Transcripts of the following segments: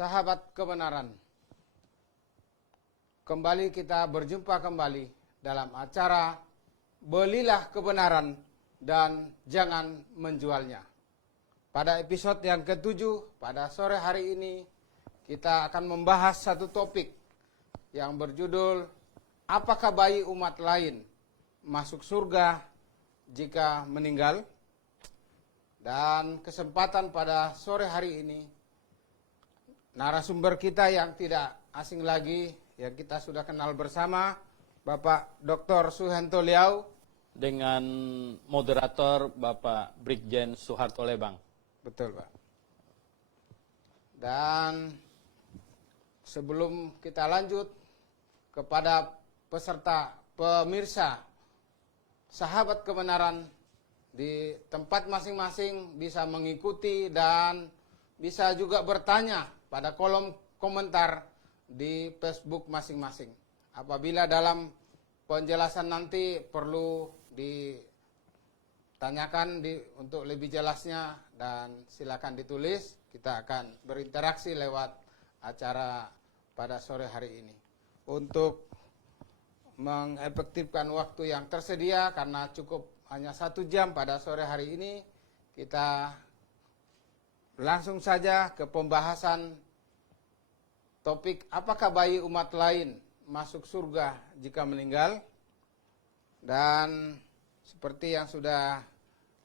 Sahabat kebenaran, kembali kita berjumpa kembali dalam acara Belilah Kebenaran dan Jangan Menjualnya. Pada episode yang ke-7, pada sore hari ini, kita akan membahas satu topik yang berjudul Apakah bayi umat lain masuk surga jika meninggal? Dan kesempatan pada sore hari ini, narasumber kita yang tidak asing lagi, yang kita sudah kenal bersama, Bapak Dr. Suhento Liau. Dengan moderator Bapak Brigjen Soeharto Lebang. Betul, Pak. Dan sebelum kita lanjut kepada peserta pemirsa Sahabat Kebenaran di tempat masing-masing bisa mengikuti dan bisa juga bertanya pada kolom komentar di Facebook masing-masing. Apabila dalam penjelasan nanti perlu ditanyakan untuk lebih jelasnya, dan silakan ditulis, kita akan berinteraksi lewat acara pada sore hari ini. Untuk mengefektifkan waktu yang tersedia, karena cukup hanya 1 jam pada sore hari ini, kita langsung saja ke pembahasan topik apakah bayi umat lain masuk surga jika meninggal. Dan seperti yang sudah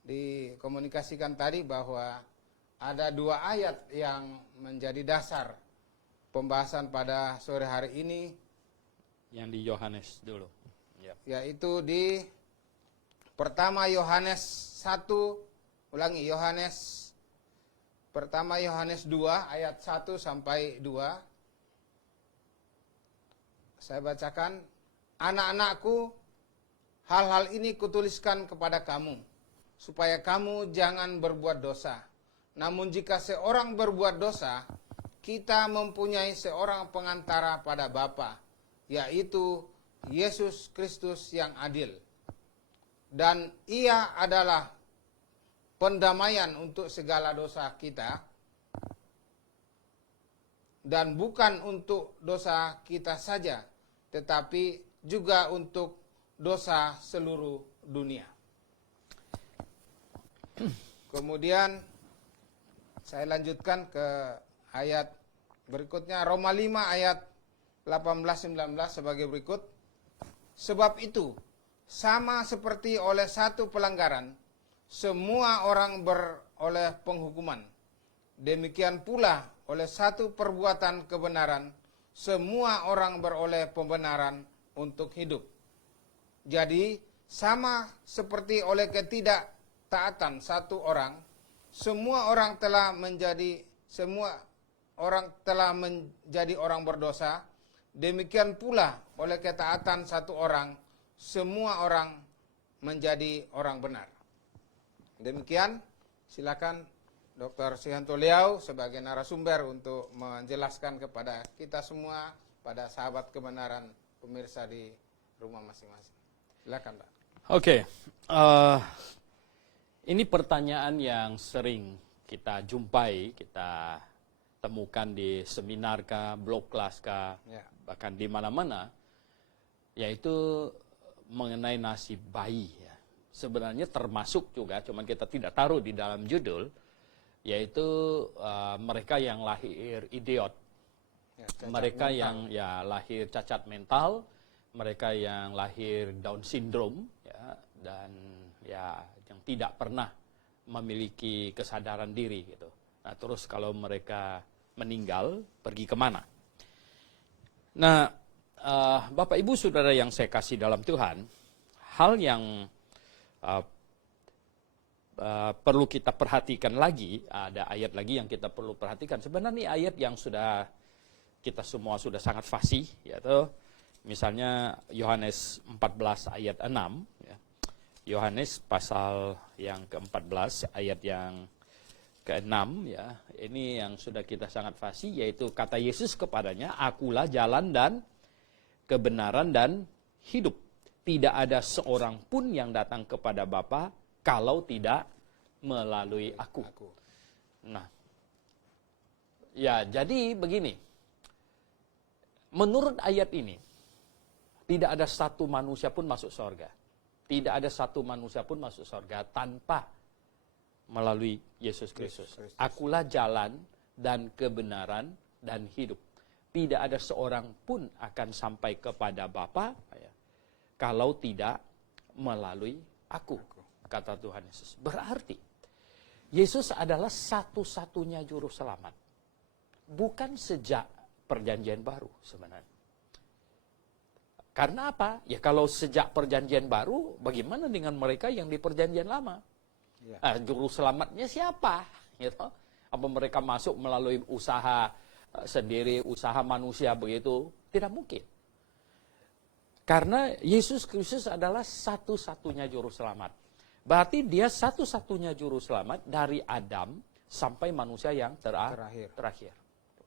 dikomunikasikan tadi, bahwa ada 2 ayat yang menjadi dasar pembahasan pada sore hari ini. Yang di Yohanes dulu. Ya. Yaitu di pertama Yohanes 1, pertama Yohanes 2 ayat 1 sampai 2. Saya bacakan, anak-anakku, hal-hal ini kutuliskan kepada kamu, supaya kamu jangan berbuat dosa. Namun jika seorang berbuat dosa, kita mempunyai seorang pengantara pada Bapa, yaitu Yesus Kristus yang adil. Dan ia adalah pendamaian untuk segala dosa kita, dan bukan untuk dosa kita saja, tetapi juga untuk dosa seluruh dunia. Kemudian saya lanjutkan ke ayat berikutnya, Roma 5 ayat 18-19 sebagai berikut. Sebab itu, sama seperti oleh satu pelanggaran, semua orang beroleh penghukuman. Demikian pula oleh satu perbuatan kebenaran, semua orang beroleh pembenaran untuk hidup. Jadi, sama seperti oleh ketidaktaatan satu orang, semua orang telah menjadi orang berdosa. Demikian pula oleh ketaatan satu orang, semua orang menjadi orang benar. Demikian, silakan Dr. Suhento Liau sebagai narasumber untuk menjelaskan kepada kita semua, pada sahabat kebenaran pemirsa di rumah masing-masing. Silakan, Pak. Oke. Ini pertanyaan yang sering kita jumpai, kita temukan di seminar kah, blog kelas kah, bahkan di mana-mana, yaitu mengenai nasib bayi. Ya. Sebenarnya termasuk juga, cuman kita tidak taruh di dalam judul, yaitu mereka yang lahir idiot, mereka mental, yang lahir cacat mental, mereka yang lahir Down syndrome, ya, dan ya yang tidak pernah memiliki kesadaran diri gitu. Nah, terus kalau mereka meninggal, pergi kemana? Nah, Bapak Ibu Saudara yang saya kasih dalam Tuhan, hal yang perlu kita perhatikan lagi, ada ayat lagi yang kita perlu perhatikan. Sebenarnya ayat yang sudah kita semua sudah sangat fasih, yaitu misalnya Yohanes 14 ayat 6, ya. Yohanes pasal yang ke-14 ayat yang ke-6, ya. Ini yang sudah kita sangat fasih, yaitu kata Yesus kepadanya, akulah jalan dan kebenaran dan hidup. Tidak ada seorang pun yang datang kepada Bapa kalau tidak melalui aku. Nah, Ya, jadi begini. Menurut ayat ini, tidak ada satu manusia pun masuk surga. Tidak ada satu manusia pun masuk surga tanpa melalui Yesus Kristus. Akulah jalan dan kebenaran dan hidup. Tidak ada seorang pun akan sampai kepada Bapa kalau tidak melalui aku, kata Tuhan Yesus. Berarti Yesus adalah satu-satunya juru selamat. Bukan sejak perjanjian baru sebenarnya. Karena apa? Ya kalau sejak perjanjian baru, bagaimana dengan mereka yang di perjanjian lama? Ya. Juru selamatnya siapa? Gitu. Apa mereka masuk melalui usaha sendiri, usaha manusia begitu? Tidak mungkin. Karena Yesus Kristus adalah satu-satunya juru selamat. Berarti dia satu-satunya juru selamat dari Adam sampai manusia yang terakhir.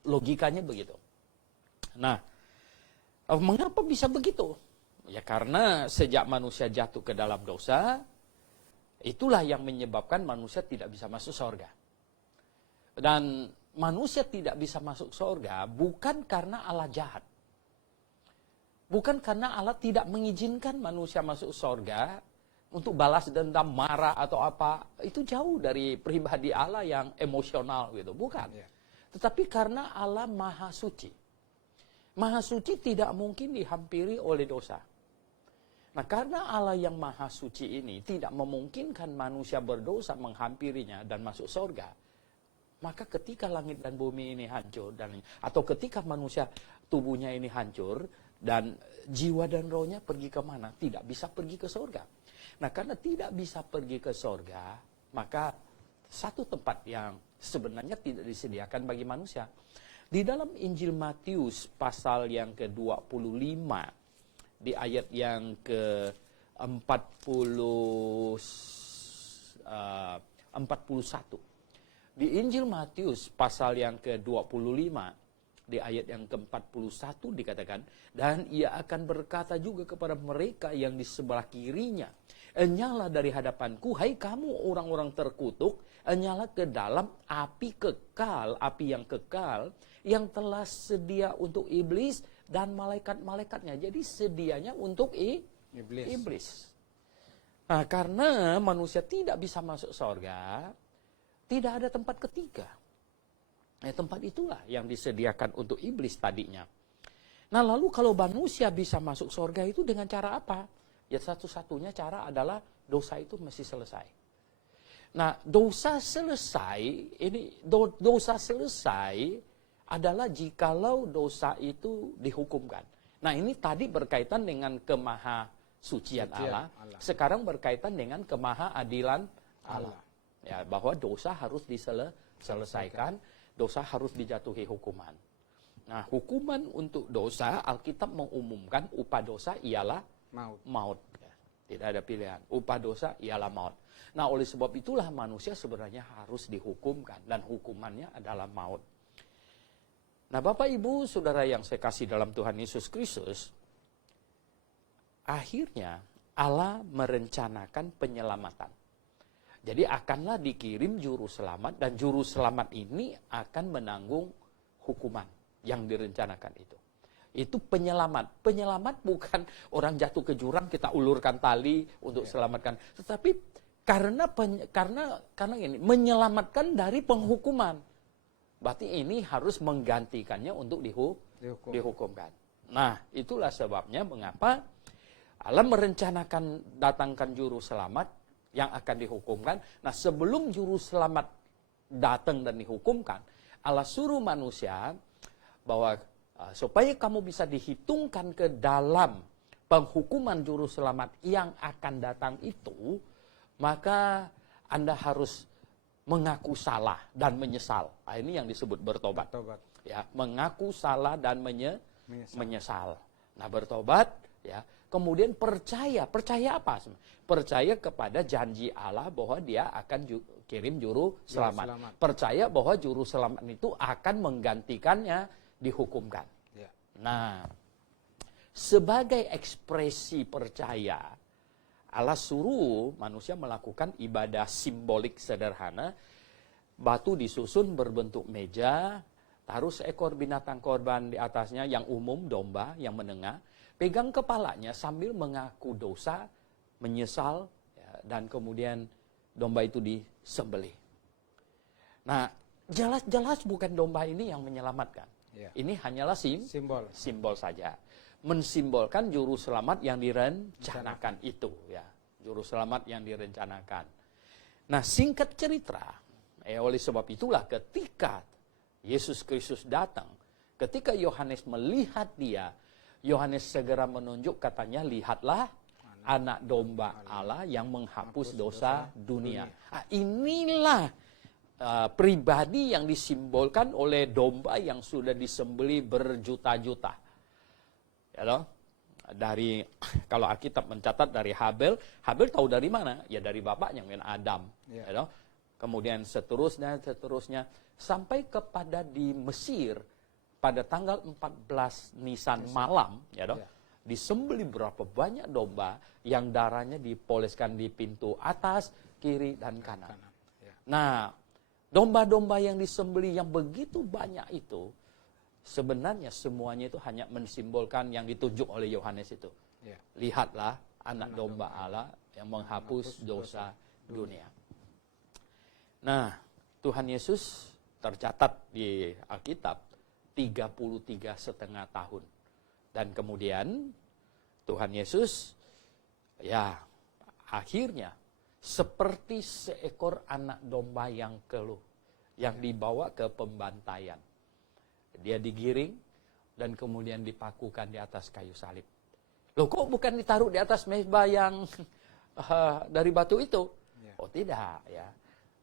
Logikanya begitu. Nah, mengapa bisa begitu? Ya karena sejak manusia jatuh ke dalam dosa, itulah yang menyebabkan manusia tidak bisa masuk surga. Dan manusia tidak bisa masuk surga bukan karena Allah jahat. Bukan karena Allah tidak mengizinkan manusia masuk surga untuk balas dendam, marah atau apa. Itu jauh dari pribadi Allah yang emosional gitu, bukan. Tetapi karena Allah Maha Suci. Maha Suci tidak mungkin dihampiri oleh dosa. Nah, karena Allah yang Maha Suci ini tidak memungkinkan manusia berdosa menghampirinya dan masuk surga, maka ketika langit dan bumi ini hancur, atau ketika manusia tubuhnya ini hancur, dan jiwa dan rohnya pergi kemana? Tidak bisa pergi ke surga. Nah, karena tidak bisa pergi ke surga, maka satu tempat yang sebenarnya tidak disediakan bagi manusia. Di dalam Injil Matius pasal yang ke-25, di ayat yang ke-41. Di Injil Matius pasal yang ke-25, di ayat yang ke-41 dikatakan, dan ia akan berkata juga kepada mereka yang di sebelah kirinya, enyahlah dari hadapanku, hai kamu orang-orang terkutuk, enyahlah ke dalam api kekal, api yang kekal, yang telah sedia untuk iblis dan malaikat-malaikatnya. Jadi sedianya untuk iblis. Nah, karena manusia tidak bisa masuk surga, tidak ada tempat ketiga. Tempat itulah yang disediakan untuk iblis tadinya. Nah, lalu kalau manusia bisa masuk surga itu dengan cara apa? Ya satu-satunya cara adalah dosa itu mesti selesai. Nah, dosa selesai adalah jikalau dosa itu dihukumkan. Nah, ini tadi berkaitan dengan kemahasucian Allah. Sekarang berkaitan dengan kemahaadilan Allah. Ya, bahwa dosa harus diselesaikan, dosa harus dijatuhi hukuman. Nah, hukuman untuk dosa, Alkitab mengumumkan upah dosa ialah maut. Ya, tidak ada pilihan. Upah dosa ialah maut. Nah, oleh sebab itulah manusia sebenarnya harus dihukumkan. Dan hukumannya adalah maut. Nah, Bapak, Ibu, Saudara yang saya kasih dalam Tuhan Yesus Kristus, akhirnya Allah merencanakan penyelamatan. Jadi akanlah dikirim juru selamat, dan juru selamat ini akan menanggung hukuman yang direncanakan itu. Itu penyelamat. Penyelamat bukan orang jatuh ke jurang kita ulurkan tali untuk selamatkan, tetapi karena ini menyelamatkan dari penghukuman. Berarti ini harus menggantikannya untuk dihukumkan. Nah, itulah sebabnya mengapa Allah merencanakan datangkan juru selamat yang akan dihukumkan. Nah, sebelum juru selamat datang dan dihukumkan, Allah suruh manusia bahwa supaya kamu bisa dihitungkan ke dalam penghukuman juru selamat yang akan datang itu, maka Anda harus mengaku salah dan menyesal. Nah, ini yang disebut bertobat. Ya, mengaku salah dan menyesal. Nah, bertobat, ya. Kemudian percaya apa? Percaya kepada janji Allah bahwa Dia akan kirim juru selamat. Percaya bahwa juru selamat itu akan menggantikannya dihukumkan. Ya. Nah, sebagai ekspresi percaya, Allah suruh manusia melakukan ibadah simbolik sederhana. Batu disusun berbentuk meja, taruh seekor binatang korban di atasnya, yang umum domba, yang menengah, pegang kepalanya sambil mengaku dosa, menyesal, ya, dan kemudian domba itu disembelih. Nah, jelas-jelas bukan domba ini yang menyelamatkan. Ya. Ini hanyalah simbol saja. Mensimbolkan juru selamat yang direncanakan itu, ya. Juru selamat yang direncanakan. Nah, singkat cerita, oleh sebab itulah ketika Yesus Kristus datang, ketika Yohanes melihat dia, Yohanes segera menunjuk, katanya, lihatlah anak domba Allah yang menghapus dosa dunia. Nah, inilah pribadi yang disimbolkan oleh domba yang sudah disembelih berjuta-juta. Ya loh? Dari, kalau Alkitab mencatat dari Habel tahu dari mana? Ya dari bapaknya, Adam. Ya loh? Kemudian seterusnya, sampai kepada di Mesir, pada tanggal 14 Nisan malam, ya loh? Disembelih berapa banyak domba yang darahnya dipoleskan di pintu atas, kiri, dan kanan. Nah, domba-domba yang disembelih yang begitu banyak itu, sebenarnya semuanya itu hanya mensimbolkan yang ditunjuk oleh Yohanes itu. Lihatlah anak domba Allah yang menghapus dosa dunia. Nah, Tuhan Yesus tercatat di Alkitab 33,5 tahun. Dan kemudian Tuhan Yesus, ya, akhirnya seperti seekor anak domba yang keluh, yang dibawa ke pembantaian. Dia digiring dan kemudian dipakukan di atas kayu salib. Loh, kok bukan ditaruh di atas mezbah yang dari batu itu? Oh tidak, ya.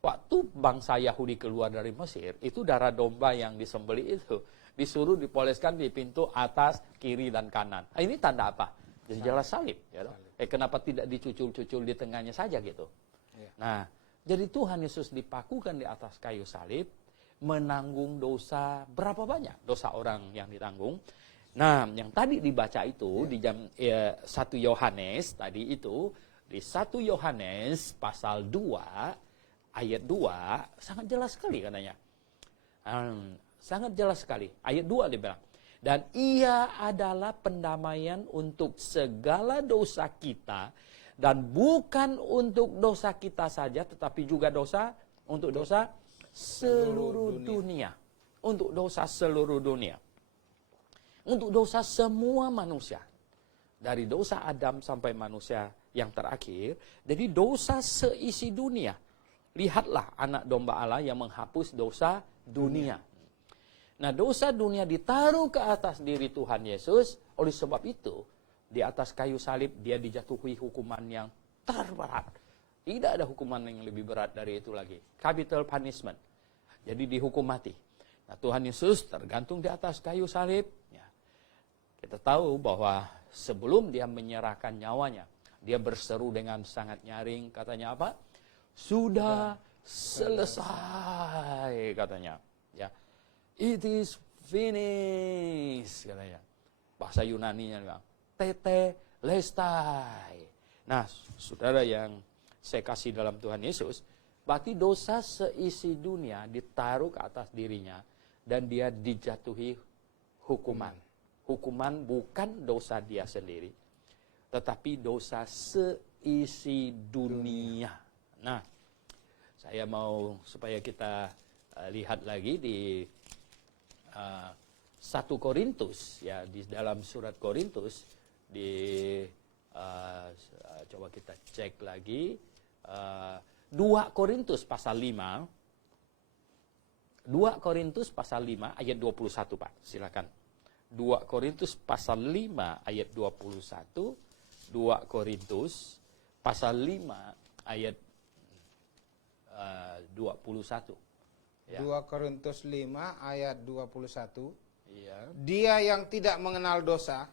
Waktu bangsa Yahudi keluar dari Mesir, itu darah domba yang disembelih itu disuruh dipoleskan di pintu atas, kiri, dan kanan. Nah, ini tanda apa? Jelas salib. Ya, kenapa tidak dicucul-cucul di tengahnya saja gitu? Nah, jadi Tuhan Yesus dipakukan di atas kayu salib, menanggung dosa berapa banyak dosa orang yang ditanggung. Nah, yang tadi dibaca itu di jam 1 Yohanes tadi itu, di 1 Yohanes pasal 2 ayat 2 sangat jelas sekali katanya. Sangat jelas sekali. Ayat 2 dia bilang, dan ia adalah pendamaian untuk segala dosa kita, dan bukan untuk dosa kita saja, tetapi juga untuk dosa seluruh dunia. Untuk dosa seluruh dunia. Untuk dosa semua manusia. Dari dosa Adam sampai manusia yang terakhir. Jadi dosa seisi dunia. Lihatlah anak domba Allah yang menghapus dosa dunia. Nah, dosa dunia ditaruh ke atas diri Tuhan Yesus. Oleh sebab itu, di atas kayu salib dia dijatuhi hukuman yang terberat. Tidak ada hukuman yang lebih berat dari itu lagi. Capital punishment. Jadi dihukum mati. Nah, Tuhan Yesus tergantung di atas kayu salib. Ya. Kita tahu bahwa sebelum dia menyerahkan nyawanya, dia berseru dengan sangat nyaring. Katanya apa? Sudah selesai, katanya. Ya. It is finished, katanya. Bahasa Yunaninya bilang, tete lestai. Nah, saudara yang saya kasih dalam Tuhan Yesus, berarti dosa seisi dunia ditaruh ke atas dirinya dan dia dijatuhi hukuman. Hukuman bukan dosa dia sendiri, tetapi dosa seisi dunia. Nah, saya mau supaya kita lihat lagi di 1 Korintus, ya, di dalam surat Korintus, coba kita cek lagi, 2 Korintus pasal 5, 2 Korintus pasal 5 ayat 21, Pak, silakan. 2 Korintus pasal 5 ayat 21, 2 Korintus pasal 5 ayat 21. Ya. 2 Korintus 5 ayat 21. Iya. Dia yang tidak mengenal dosa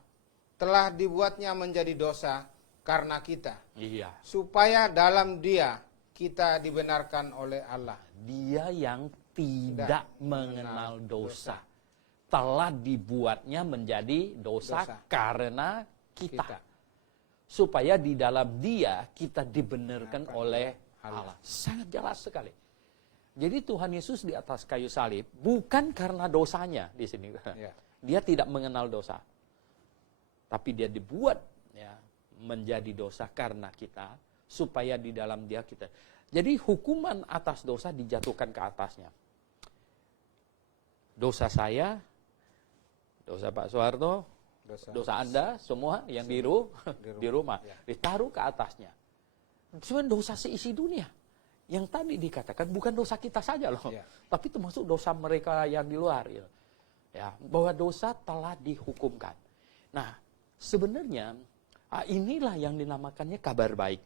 telah dibuatnya menjadi dosa karena kita. Iya. Supaya dalam dia kita dibenarkan oleh Allah. Dia yang tidak mengenal dosa telah dibuatnya menjadi dosa karena kita. Supaya di dalam dia kita dibenarkan oleh Allah. Sangat jelas sekali. Jadi Tuhan Yesus di atas kayu salib bukan karena dosanya di sini. Ya. Dia tidak mengenal dosa. Tapi dia dibuat ya, menjadi dosa karena kita, supaya di dalam dia kita. Jadi hukuman atas dosa dijatuhkan ke atasnya. Dosa saya, dosa Pak Soeharto, dosa Anda, semua yang di rumah, ya. ditaruh ke atasnya. Cuma dosa seisi dunia. Yang tadi dikatakan bukan dosa kita saja loh, ya. tapi termasuk dosa mereka yang di luar. Ya, bahwa dosa telah dihukumkan. Nah, sebenarnya inilah yang dinamakannya kabar baik.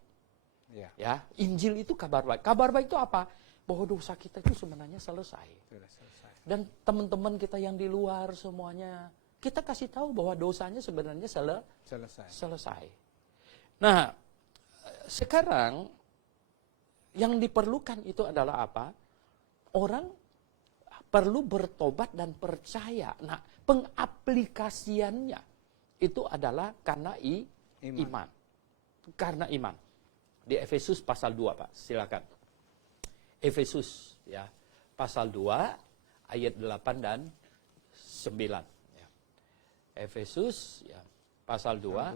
Ya. Ya, Injil itu kabar baik. Kabar baik itu apa? Bahwa dosa kita itu sebenarnya selesai. Sudah selesai. Dan teman-teman kita yang di luar semuanya, kita kasih tahu bahwa dosanya sebenarnya selesai. Nah, sekarang yang diperlukan itu adalah apa? Orang perlu bertobat dan percaya. Nah, pengaplikasiannya itu adalah karena iman. Karena iman. Di Efesus pasal 2, Pak. Silakan. Efesus ya, pasal 2 ayat 8 dan 9 ya. Efesus ya, pasal 2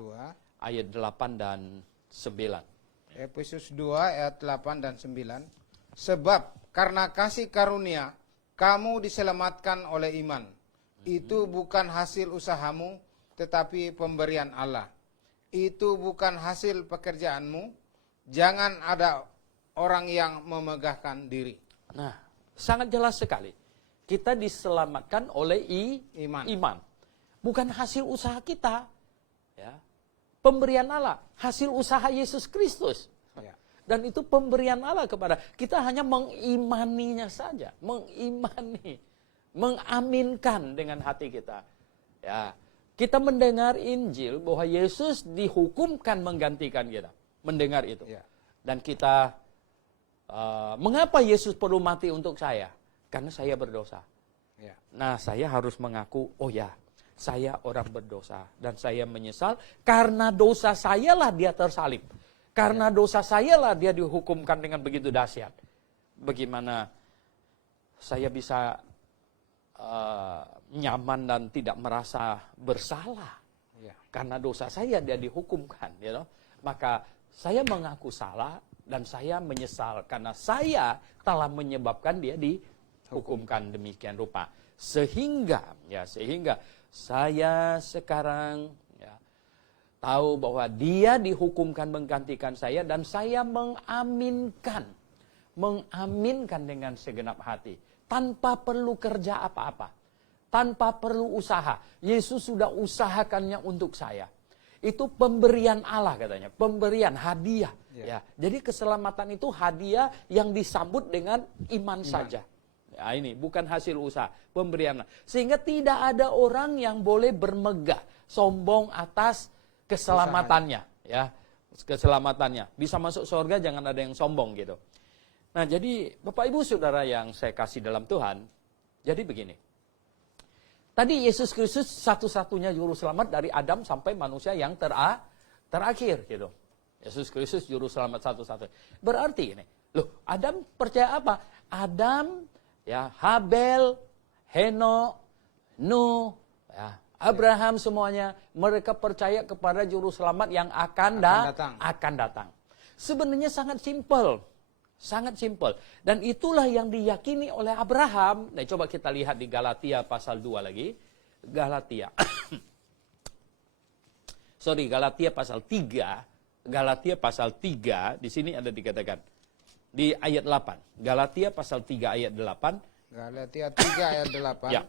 ayat 8 dan 9. Efesus 2 ayat 8 dan 9. Sebab karena kasih karunia kamu diselamatkan oleh iman. Itu bukan hasil usahamu, tetapi pemberian Allah. Itu bukan hasil pekerjaanmu. Jangan ada orang yang memegahkan diri. Nah, sangat jelas sekali. Kita diselamatkan oleh iman. Bukan hasil usaha kita. Ya. Pemberian Allah, hasil usaha Yesus Kristus. Ya. Dan itu pemberian Allah kepada kita, hanya mengimaninya saja, mengaminkan dengan hati kita. Ya, kita mendengar Injil bahwa Yesus dihukumkan menggantikan kita, mendengar itu. Ya. Dan kita, mengapa Yesus perlu mati untuk saya? Karena saya berdosa. Ya. Nah, saya harus mengaku, oh ya, saya orang berdosa dan saya menyesal karena dosa sayalah dia tersalib. Karena dosa sayalah dia dihukumkan dengan begitu dahsyat. Bagaimana saya bisa nyaman dan tidak merasa bersalah? Ya. Karena dosa saya dia dihukumkan, Maka saya mengaku salah dan saya menyesal karena saya telah menyebabkan dia dihukumkan demikian rupa. Sehingga saya sekarang tahu bahwa dia dihukumkan menggantikan saya dan saya mengaminkan dengan segenap hati tanpa perlu kerja apa-apa, tanpa perlu usaha. Yesus sudah usahakannya untuk saya. Itu pemberian Allah katanya, pemberian hadiah. Ya. Jadi keselamatan itu hadiah yang disambut dengan iman saja. Ya, ini bukan hasil usaha, pemberian. Sehingga tidak ada orang yang boleh bermegah, sombong atas keselamatannya, ya. Keselamatannya. Bisa masuk surga, jangan ada yang sombong gitu. Nah, jadi Bapak Ibu Saudara yang saya kasih dalam Tuhan, jadi begini. Tadi Yesus Kristus satu-satunya juru selamat dari Adam sampai manusia yang terakhir gitu. Yesus Kristus juru selamat satu-satunya. Berarti ini, loh, Adam percaya apa? Adam, ya, Habel, Henok, Nuh, ya, Abraham, semuanya mereka percaya kepada juru selamat yang akan datang. Sebenarnya sangat simpel. Dan itulah yang diyakini oleh Abraham. Nah, coba kita lihat di Galatia pasal 2 lagi. Galatia pasal 3. Galatia pasal 3, di sini ada dikatakan. Di ayat 8. Galatia pasal 3 ayat 8. Galatia 3 ayat 8. Ya.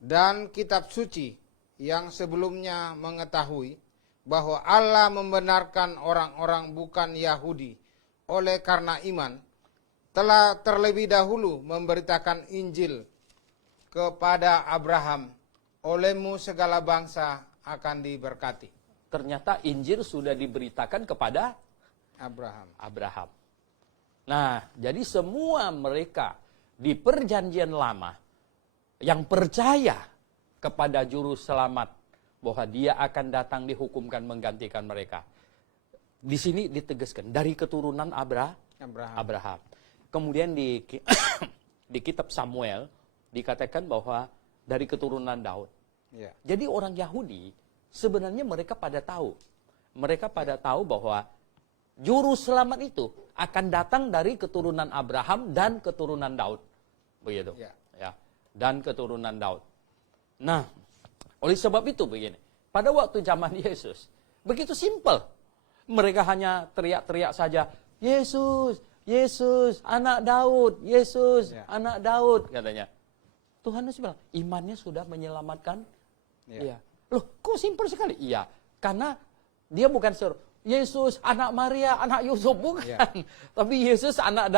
Dan kitab suci yang sebelumnya mengetahui bahwa Allah membenarkan orang-orang bukan Yahudi oleh karena iman, telah terlebih dahulu memberitakan Injil kepada Abraham, olehmu segala bangsa akan diberkati. Ternyata Injil sudah diberitakan kepada Abraham. Nah, jadi semua mereka di perjanjian lama yang percaya kepada juru selamat bahwa dia akan datang dihukumkan menggantikan mereka. Di sini ditegaskan dari keturunan Abraham. Kemudian di kitab Samuel dikatakan bahwa dari keturunan Daud. Ya. Jadi orang Yahudi sebenarnya mereka pada tahu. Mereka pada tahu bahwa juru selamat itu akan datang dari keturunan Abraham dan keturunan Daud. Begitu. Ya. Ya. Dan keturunan Daud. Nah, oleh sebab itu begini. Pada waktu zaman Yesus, begitu simpel. Mereka hanya teriak-teriak saja, Yesus, Yesus, anak Daud, Yesus, Ya. anak Daud, katanya. Tuhan Yesus bilang, imannya sudah menyelamatkan. Ya. Iya. Loh, kok simpel sekali? Iya, karena dia bukan suruh, Yesus, anak Maria, anak Yusuf, bukan. Ya. Tapi Yesus, anak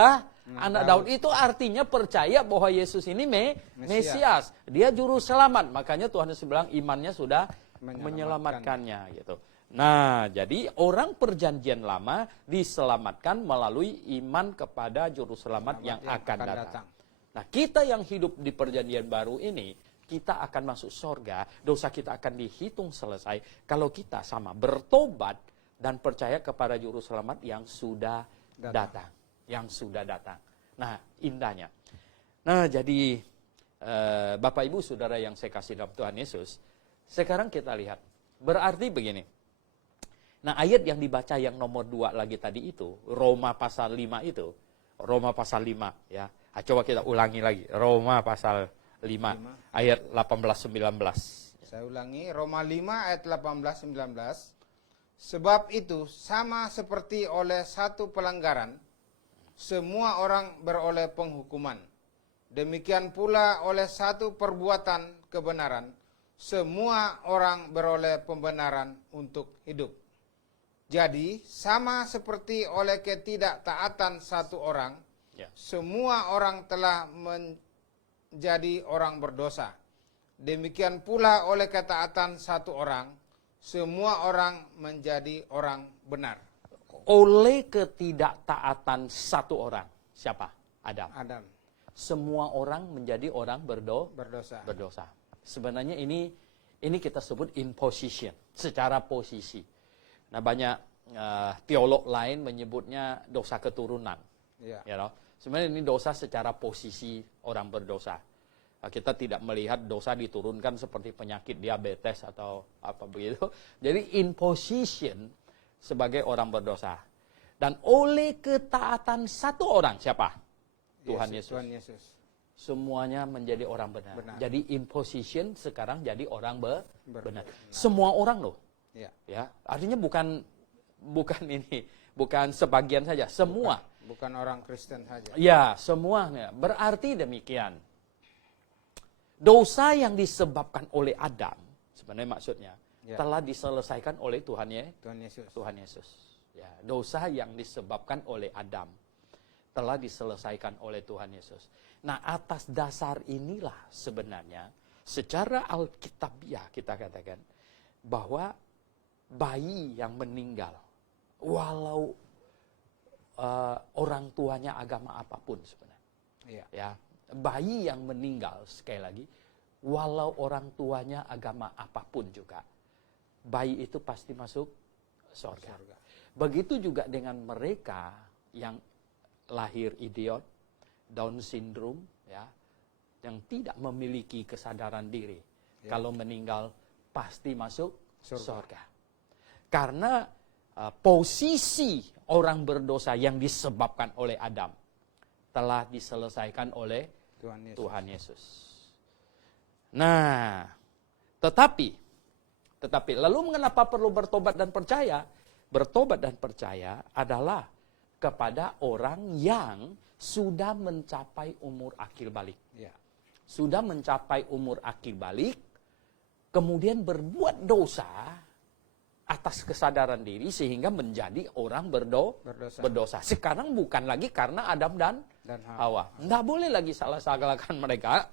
Daud. Itu artinya percaya bahwa Yesus ini Mesias. Dia juru selamat. Makanya Tuhan Yesus bilang imannya sudah menyelamatkannya. Gitu. Nah, jadi orang perjanjian lama diselamatkan melalui iman kepada juru selamat yang akan datang. Nah, kita yang hidup di perjanjian baru ini, kita akan masuk surga, dosa kita akan dihitung selesai kalau kita sama bertobat dan percaya kepada juru selamat yang sudah datang. Yang sudah datang. Nah, indahnya. Nah, jadi Bapak Ibu Saudara yang saya kasih dalam Tuhan Yesus, sekarang kita lihat. Berarti begini. Nah, ayat yang dibaca yang nomor 2 lagi tadi itu, Roma pasal 5 itu, Roma pasal 5 ya. Nah, coba kita ulangi lagi. Roma pasal 5 ayat 18-19. Saya ulangi, Roma 5 ayat 18-19. Sebab itu sama seperti oleh satu pelanggaran, semua orang beroleh penghukuman. Demikian pula oleh satu perbuatan kebenaran, semua orang beroleh pembenaran untuk hidup. Jadi, sama seperti oleh ketidaktaatan satu orang, semua orang telah menjadi orang berdosa. Demikian pula oleh ketaatan satu orang, semua orang menjadi orang benar. Oleh ketidaktaatan satu orang. Siapa? Adam. Semua orang menjadi orang berdosa. Sebenarnya ini kita sebut in position, secara posisi. Nah, banyak teolog lain menyebutnya dosa keturunan. Ya. You know? Sebenarnya ini dosa secara posisi orang berdosa. Kita tidak melihat dosa diturunkan seperti penyakit diabetes atau apa begitu. Jadi in position sebagai orang berdosa. Dan oleh ketaatan satu orang, siapa? Tuhan Yesus. Semuanya menjadi orang benar. Jadi in position sekarang jadi orang benar. Semua orang loh. Ya, artinya bukan ini, bukan sebagian saja, semua. Bukan orang Kristen saja. Ya, semuanya. Berarti demikian. Dosa yang disebabkan oleh Adam, sebenarnya maksudnya, telah diselesaikan oleh Tuhan Yesus. Ya, dosa yang disebabkan oleh Adam telah diselesaikan oleh Tuhan Yesus. Nah, atas dasar inilah sebenarnya secara alkitabiah kita katakan bahwa bayi yang meninggal, walau orang tuanya agama apapun sebenarnya, ya, bayi yang meninggal sekali lagi, walau orang tuanya agama apapun juga, bayi itu pasti masuk surga. Begitu juga dengan mereka yang lahir idiot, Down syndrome, ya, yang tidak memiliki kesadaran diri, kalau meninggal pasti masuk surga. Karena posisi orang berdosa yang disebabkan oleh Adam telah diselesaikan oleh Tuhan Yesus. Nah, tetapi lalu mengapa perlu bertobat dan percaya? Bertobat dan percaya adalah kepada orang yang sudah mencapai umur akil balik. Sudah mencapai umur akil balik, kemudian berbuat dosa atas kesadaran diri sehingga menjadi orang berdosa. Sekarang bukan lagi karena Adam dan Hawa. Nggak boleh lagi salah-salahkan mereka.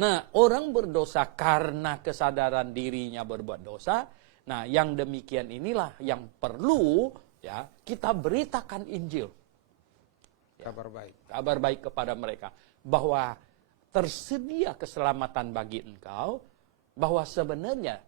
Nah, orang berdosa karena kesadaran dirinya berbuat dosa. Nah, yang demikian inilah yang perlu ya kita beritakan Injil. Kabar baik kepada mereka bahwa tersedia keselamatan bagi engkau, bahwa sebenarnya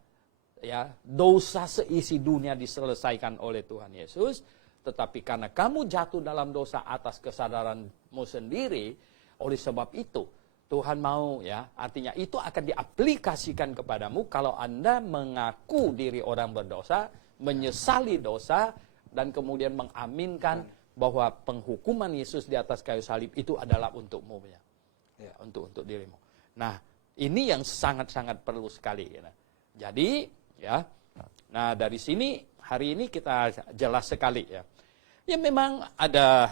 ya dosa seisi dunia diselesaikan oleh Tuhan Yesus, tetapi karena kamu jatuh dalam dosa atas kesadaranmu sendiri, oleh sebab itu Tuhan mau, ya, artinya itu akan diaplikasikan kepadamu kalau Anda mengaku diri orang berdosa, menyesali dosa, dan kemudian mengaminkan bahwa penghukuman Yesus di atas kayu salib itu adalah untukmu, ya, untuk dirimu. Nah, ini yang sangat-sangat perlu sekali. Ya. Jadi, ya, nah dari sini hari ini kita jelas sekali, ya. Ya memang ada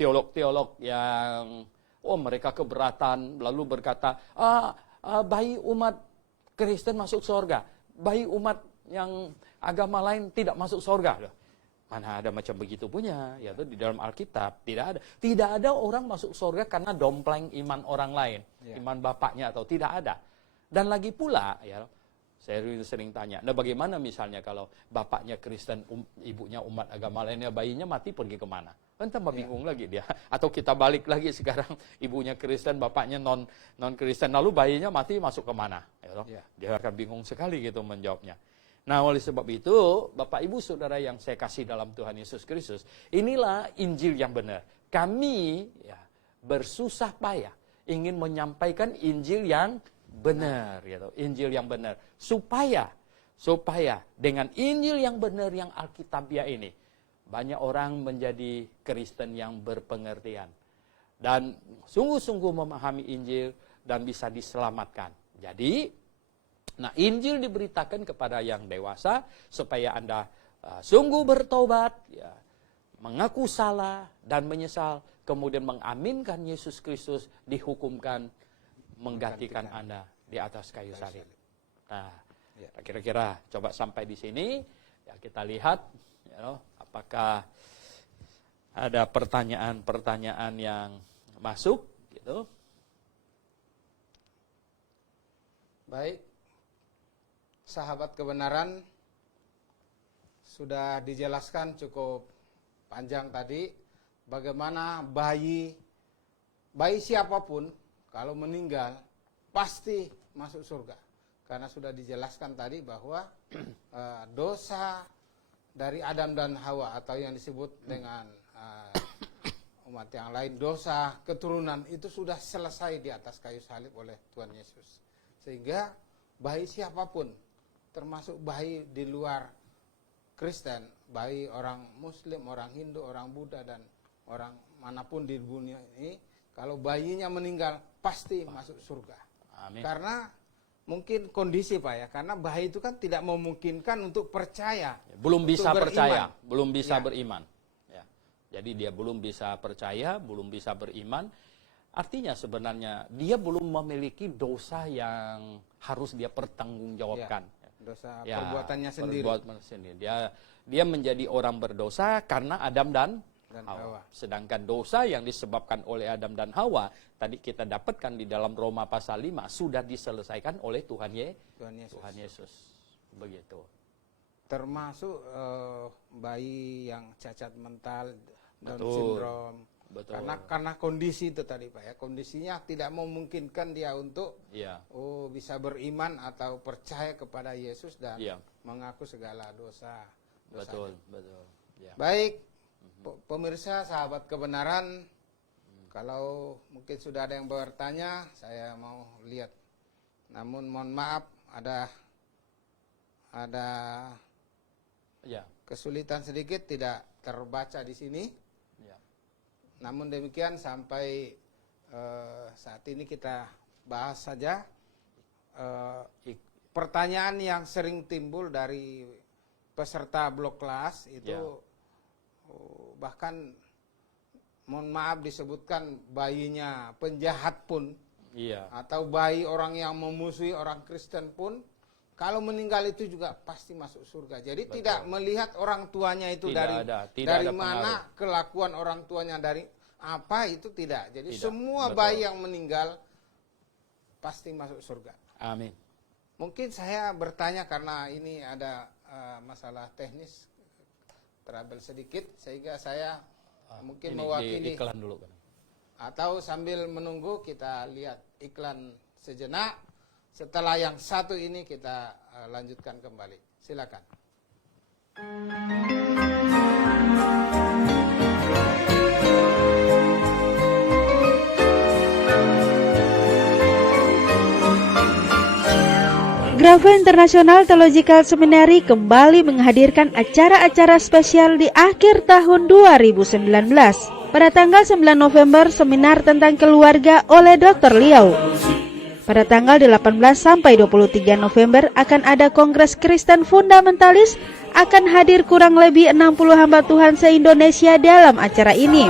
teolog-teolog yang mereka keberatan lalu berkata, bayi umat Kristen masuk surga, bayi umat yang agama lain tidak masuk surga. Mana ada macam begitu punya, yaitu di dalam Alkitab tidak ada orang masuk surga karena dompleng iman orang lain, iman bapaknya atau tidak ada. Dan lagi pula, ya, saya sering tanya, nah bagaimana misalnya kalau bapaknya Kristen, ibunya umat agama lainnya, bayinya mati pergi kemana? Kan tambah bingung lagi dia. Atau kita balik lagi sekarang, ibunya Kristen, bapaknya non Kristen, lalu bayinya mati masuk kemana? Ya, dia akan bingung sekali gitu menjawabnya. Nah, oleh sebab itu, Bapak Ibu Saudara yang saya kasih dalam Tuhan Yesus Kristus, inilah Injil yang benar. Kami, ya, bersusah payah ingin menyampaikan Injil yang benar, gitu. Injil yang benar, supaya dengan Injil yang benar yang Alkitabiah ini banyak orang menjadi Kristen yang berpengertian dan sungguh-sungguh memahami Injil dan bisa diselamatkan. Jadi, nah, Injil diberitakan kepada yang dewasa supaya Anda sungguh bertobat, ya, mengaku salah dan menyesal, kemudian mengaminkan Yesus Kristus dihukumkan menggantikan Anda di atas kayu salib. Nah, kira-kira coba sampai di sini, ya, kita lihat, ya, apakah ada pertanyaan-pertanyaan yang masuk, gitu. Baik, sahabat kebenaran, sudah dijelaskan cukup panjang tadi bagaimana bayi siapapun kalau meninggal pasti masuk surga. Karena sudah dijelaskan tadi bahwa dosa dari Adam dan Hawa atau yang disebut dengan umat yang lain, dosa keturunan itu sudah selesai di atas kayu salib oleh Tuhan Yesus. Sehingga bayi siapapun, termasuk bayi di luar Kristen, bayi orang Muslim, orang Hindu, orang Buddha, dan orang manapun di dunia ini, kalau bayinya meninggal pasti masuk surga. Amin. Karena mungkin kondisi, Pak, ya, karena bayi itu kan tidak memungkinkan untuk percaya, belum bisa untuk percaya, beriman. belum bisa Ya. beriman. Ya. Jadi dia belum bisa percaya, belum bisa beriman. Artinya sebenarnya dia belum memiliki dosa yang harus dia pertanggungjawabkan. Ya. Dosa perbuatannya sendiri. Dia menjadi orang berdosa karena Adam dan Hawa. Sedangkan dosa yang disebabkan oleh Adam dan Hawa, tadi kita dapatkan di dalam Roma pasal 5, sudah diselesaikan oleh Tuhan Yesus. Begitu. Termasuk bayi yang cacat mental, Down Betul. syndrome. Betul. Karena kondisi itu tadi, Pak, ya, kondisinya tidak memungkinkan dia untuk bisa beriman atau percaya kepada Yesus dan mengaku segala dosa. Betul. Ya. Baik, pemirsa sahabat kebenaran, kalau mungkin sudah ada yang bertanya, saya mau lihat. Namun mohon maaf, ada kesulitan sedikit, tidak terbaca di sini. Namun demikian sampai saat ini kita bahas saja pertanyaan yang sering timbul dari peserta blok kelas itu, bahkan mohon maaf disebutkan bayinya penjahat pun, atau bayi orang yang memusuhi orang Kristen pun, kalau meninggal itu juga pasti masuk surga. Jadi tidak melihat orang tuanya itu dari mana, kelakuan orang tuanya dari apa, itu tidak. Jadi semua bayi yang meninggal pasti masuk surga. Amin. Mungkin saya bertanya karena ini ada masalah teknis, trouble sedikit, sehingga saya mungkin mewakili. Iklan dulu kan. Atau sambil menunggu kita lihat iklan sejenak. Setelah yang satu ini kita lanjutkan kembali. Silakan. Grafe International Theological Seminary kembali menghadirkan acara-acara spesial di akhir tahun 2019. Pada tanggal 9 November, seminar tentang keluarga oleh Dr. Liau. Pada tanggal 18 sampai 23 November akan ada Kongres Kristen Fundamentalis, akan hadir kurang lebih 60 hamba Tuhan se-Indonesia dalam acara ini.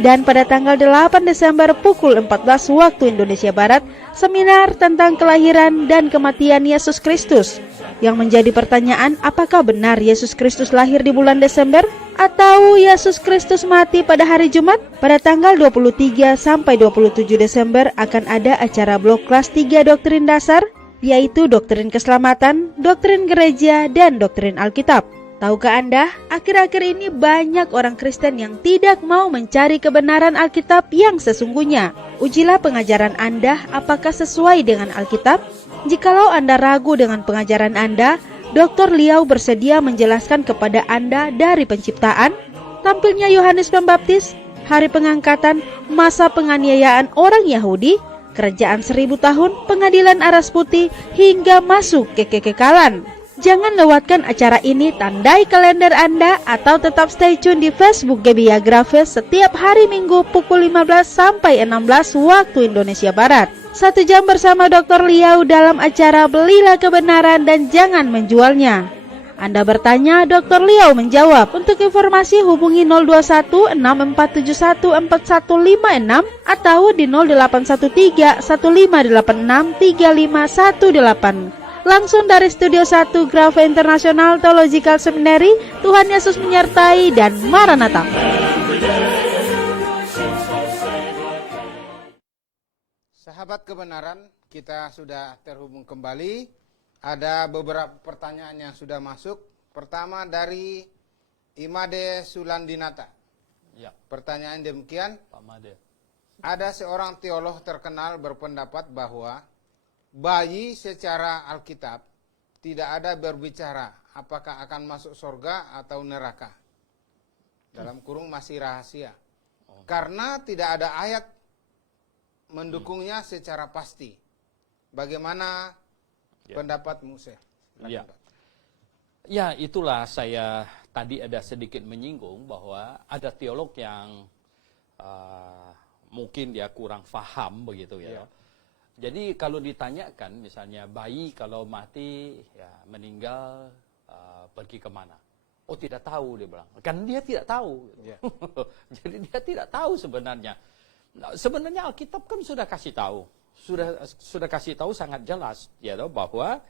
Dan pada tanggal 8 Desember pukul 14 waktu Indonesia Barat, seminar tentang kelahiran dan kematian Yesus Kristus. Yang menjadi pertanyaan, apakah benar Yesus Kristus lahir di bulan Desember? Atau Yesus Kristus mati pada hari Jumat? Pada tanggal 23 sampai 27 Desember akan ada acara blok kelas 3 doktrin dasar, yaitu doktrin keselamatan, doktrin gereja, dan doktrin Alkitab. Tahukah Anda, akhir-akhir ini banyak orang Kristen yang tidak mau mencari kebenaran Alkitab yang sesungguhnya. Ujilah pengajaran Anda apakah sesuai dengan Alkitab. Jikalau Anda ragu dengan pengajaran Anda, Dr. Liau bersedia menjelaskan kepada Anda dari penciptaan, tampilnya Yohanes Pembaptis, hari pengangkatan, masa penganiayaan orang Yahudi, kerajaan 1000 tahun, pengadilan aras putih, hingga masuk ke kekekalan. Jangan lewatkan acara ini, tandai kalender Anda atau tetap stay tune di Facebook Gebiya Grafe setiap hari Minggu pukul 15 sampai 16 waktu Indonesia Barat. 1 jam bersama Dr. Liau dalam acara Belilah Kebenaran dan Jangan Menjualnya. Anda bertanya, Dr. Liau menjawab. Untuk informasi hubungi 021 6471 4156 atau di 0813 1586 3518. Langsung dari Studio 1 Grafe International Theological Seminary, Tuhan Yesus menyertai dan Maranatha. Sahabat kebenaran, kita sudah terhubung kembali. Ada beberapa pertanyaan yang sudah masuk. Pertama dari Imade Sulandinata. Ya, Pertanyaan demikian. Pak Made. Ada seorang teolog terkenal berpendapat bahwa bayi secara Alkitab tidak ada berbicara apakah akan masuk surga atau neraka. Dalam kurung masih rahasia. Karena tidak ada ayat mendukungnya secara pasti. Bagaimana pendapatmu, Syekh? Ya. Ya, itulah saya tadi ada sedikit menyinggung bahwa ada teolog yang mungkin dia kurang paham begitu ya. Jadi kalau ditanyakan misalnya bayi kalau mati ya meninggal pergi kemana? Oh tidak tahu dia bilang. Kan dia tidak tahu. Gitu. Jadi dia tidak tahu sebenarnya. Nah, sebenarnya Alkitab kan sudah kasih tahu. Sudah kasih tahu sangat jelas ya bahwa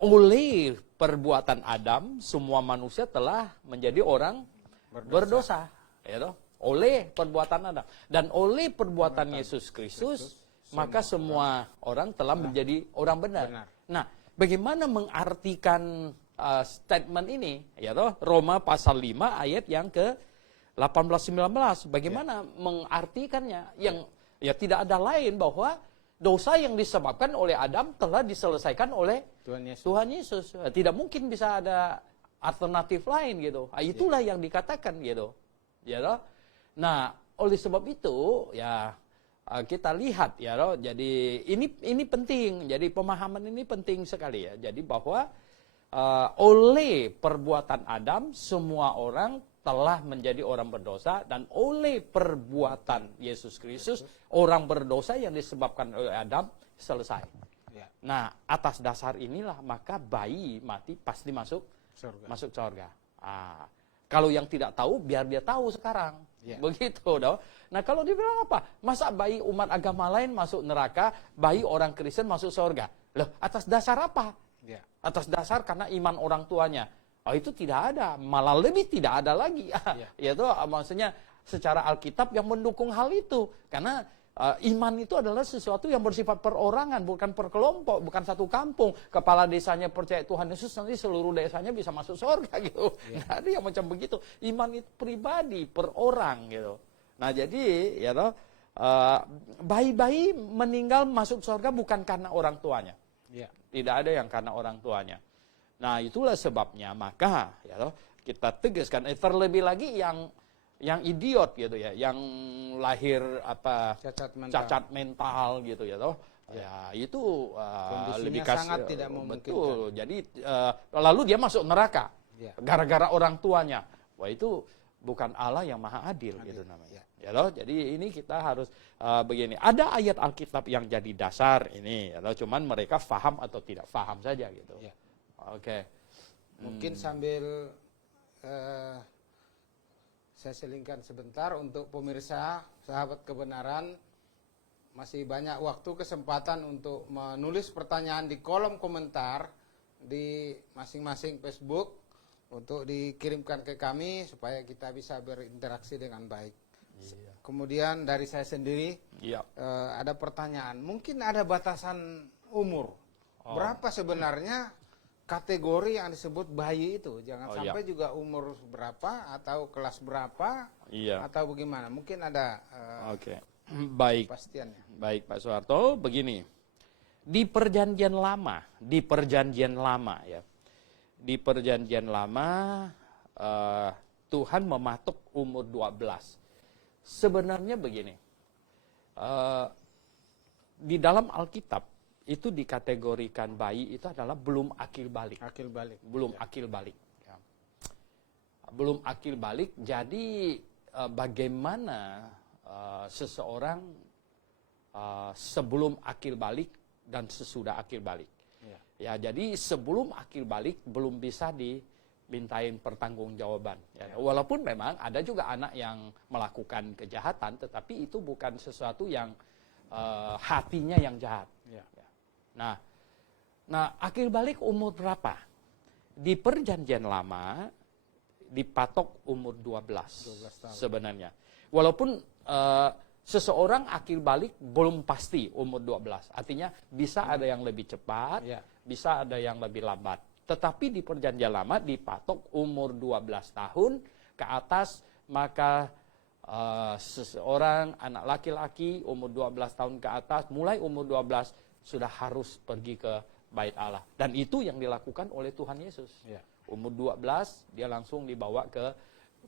oleh perbuatan Adam semua manusia telah menjadi orang berdosa ya oleh perbuatan Adam dan oleh perbuatan Yesus Kristus maka semua orang telah menjadi orang benar. Nah, bagaimana mengartikan statement ini ya Roma pasal 5 ayat yang ke 18-19 bagaimana mengartikannya yang ya tidak ada lain bahwa dosa yang disebabkan oleh Adam telah diselesaikan oleh Tuhan Yesus. Tidak mungkin bisa ada alternatif lain gitu. Itulah yang dikatakan gitu. Ya toh? Nah, oleh sebab itu ya kita lihat ya toh. Jadi ini penting. Jadi pemahaman ini penting sekali ya. Jadi bahwa oleh perbuatan Adam semua orang telah menjadi orang berdosa dan oleh perbuatan Yesus Kristus orang berdosa yang disebabkan oleh Adam selesai. Nah, atas dasar inilah maka bayi mati pasti masuk surga. Kalau yang tidak tahu biar dia tahu sekarang. Begitu dong. Nah, kalau dibilang apa? Masa bayi umat agama lain masuk neraka, bayi orang Kristen masuk surga? Loh, atas dasar apa? Atas dasar karena iman orang tuanya. Oh, itu tidak ada, malah lebih tidak ada lagi. Yaitu maksudnya secara Alkitab yang mendukung hal itu. Karena iman itu adalah sesuatu yang bersifat perorangan, bukan per kelompok, bukan satu kampung. Kepala desanya percaya Tuhan Yesus, nanti seluruh desanya bisa masuk surga gitu. Nggak ada yang macam begitu. Iman itu pribadi, per orang gitu. Nah jadi, ya toh, bayi-bayi meninggal masuk surga bukan karena orang tuanya. Tidak ada yang karena orang tuanya. Nah itulah sebabnya maka ya toh, kita tegaskan terlebih lagi yang idiot gitu ya, yang lahir cacat mental gitu ya toh, Ya, itu Kondisinya lebih betul. sangat tidak memungkinkan. Jadi lalu dia masuk neraka Ya. gara-gara orang tuanya. Wah, itu bukan Allah yang maha adil, gitu namanya. Ya loh, jadi ini kita harus begini. Ada ayat Alkitab yang jadi dasar ini, ya loh, cuman mereka faham atau tidak faham saja gitu. Ya. Oke. Mungkin sambil saya selingkan sebentar untuk pemirsa sahabat kebenaran, masih banyak waktu kesempatan untuk menulis pertanyaan di kolom komentar di masing-masing Facebook untuk dikirimkan ke kami supaya kita bisa berinteraksi dengan baik. Iya. Kemudian dari saya sendiri Iya. ada pertanyaan, mungkin ada batasan umur. Berapa sebenarnya kategori yang disebut bayi itu? Jangan sampai juga umur berapa atau kelas berapa atau bagaimana? Mungkin ada Oke. Baik. kepastiannya. Baik Pak Soeharto, begini. Di perjanjian lama ya. Di perjanjian lama Tuhan mematok umur 12. Sebenarnya begini. Di dalam Alkitab itu dikategorikan bayi itu adalah belum akil balik. Belum akil balik. Ya. Belum akil balik. Jadi bagaimana seseorang sebelum akil balik dan sesudah akil balik. Ya, jadi sebelum akil balik belum bisa dimintain pertanggungjawaban. Ya, walaupun memang ada juga anak yang melakukan kejahatan, tetapi itu bukan sesuatu yang hatinya yang jahat. Ya. Nah, akil balik umur berapa? Di perjanjian lama dipatok umur 12 tahun. Sebenarnya. Walaupun seseorang akil balik belum pasti umur 12. Artinya bisa ada yang lebih cepat, bisa ada yang lebih lambat. Tetapi di perjanjian lama dipatok umur 12 tahun ke atas, maka seseorang anak laki-laki umur 12 tahun ke atas, mulai umur 12 sudah harus pergi ke bait Allah. Dan itu yang dilakukan oleh Tuhan Yesus. Umur 12 dia langsung dibawa ke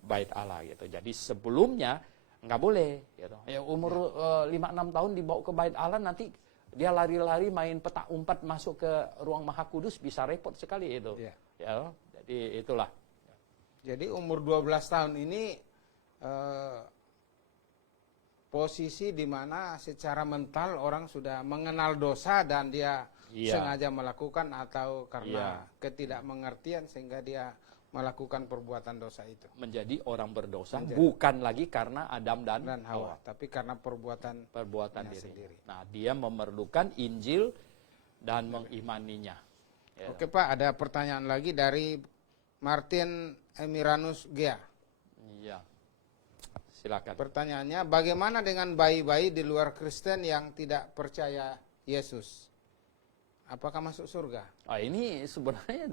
bait Allah gitu. Jadi sebelumnya nggak boleh gitu. Ya, umur 5-6 tahun dibawa ke bait Allah, nanti dia lari-lari main petak umpat masuk ke ruang Maha Kudus, bisa repot sekali itu. Ya, jadi itulah. Jadi umur 12 tahun ini posisi di mana secara mental orang sudah mengenal dosa dan dia sengaja melakukan atau karena ketidakmengertian sehingga dia melakukan perbuatan dosa itu. Menjadi orang berdosa bukan lagi karena Adam dan Hawa, tapi karena perbuatan diri sendiri. Nah, dia memerlukan Injil dan mengimaninya. Ya. Oke Pak, ada pertanyaan lagi dari Martin Emiranus Gea. Iya. Silakan. Pertanyaannya, bagaimana dengan bayi-bayi di luar Kristen yang tidak percaya Yesus? Apakah masuk surga? Ini sebenarnya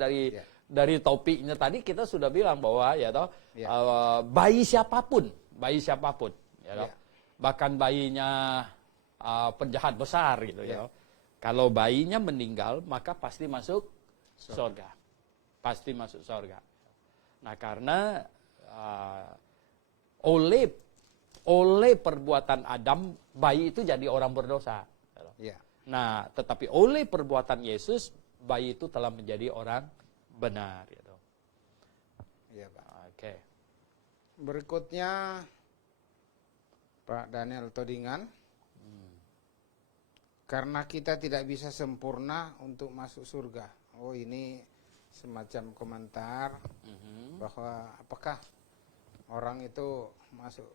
dari topiknya tadi kita sudah bilang bahwa bayi siapapun, bahkan bayinya penjahat besar gitu ya. Kalau bayinya meninggal maka pasti masuk surga. Pasti masuk surga. Nah, karena oleh perbuatan Adam bayi itu jadi orang berdosa. Nah, tetapi oleh perbuatan Yesus bayi itu telah menjadi orang benar gitu. Iya, Pak. Oke. Berikutnya Pak Daniel Todingan. Karena kita tidak bisa sempurna untuk masuk surga. Oh, ini semacam komentar bahwa apakah orang itu masuk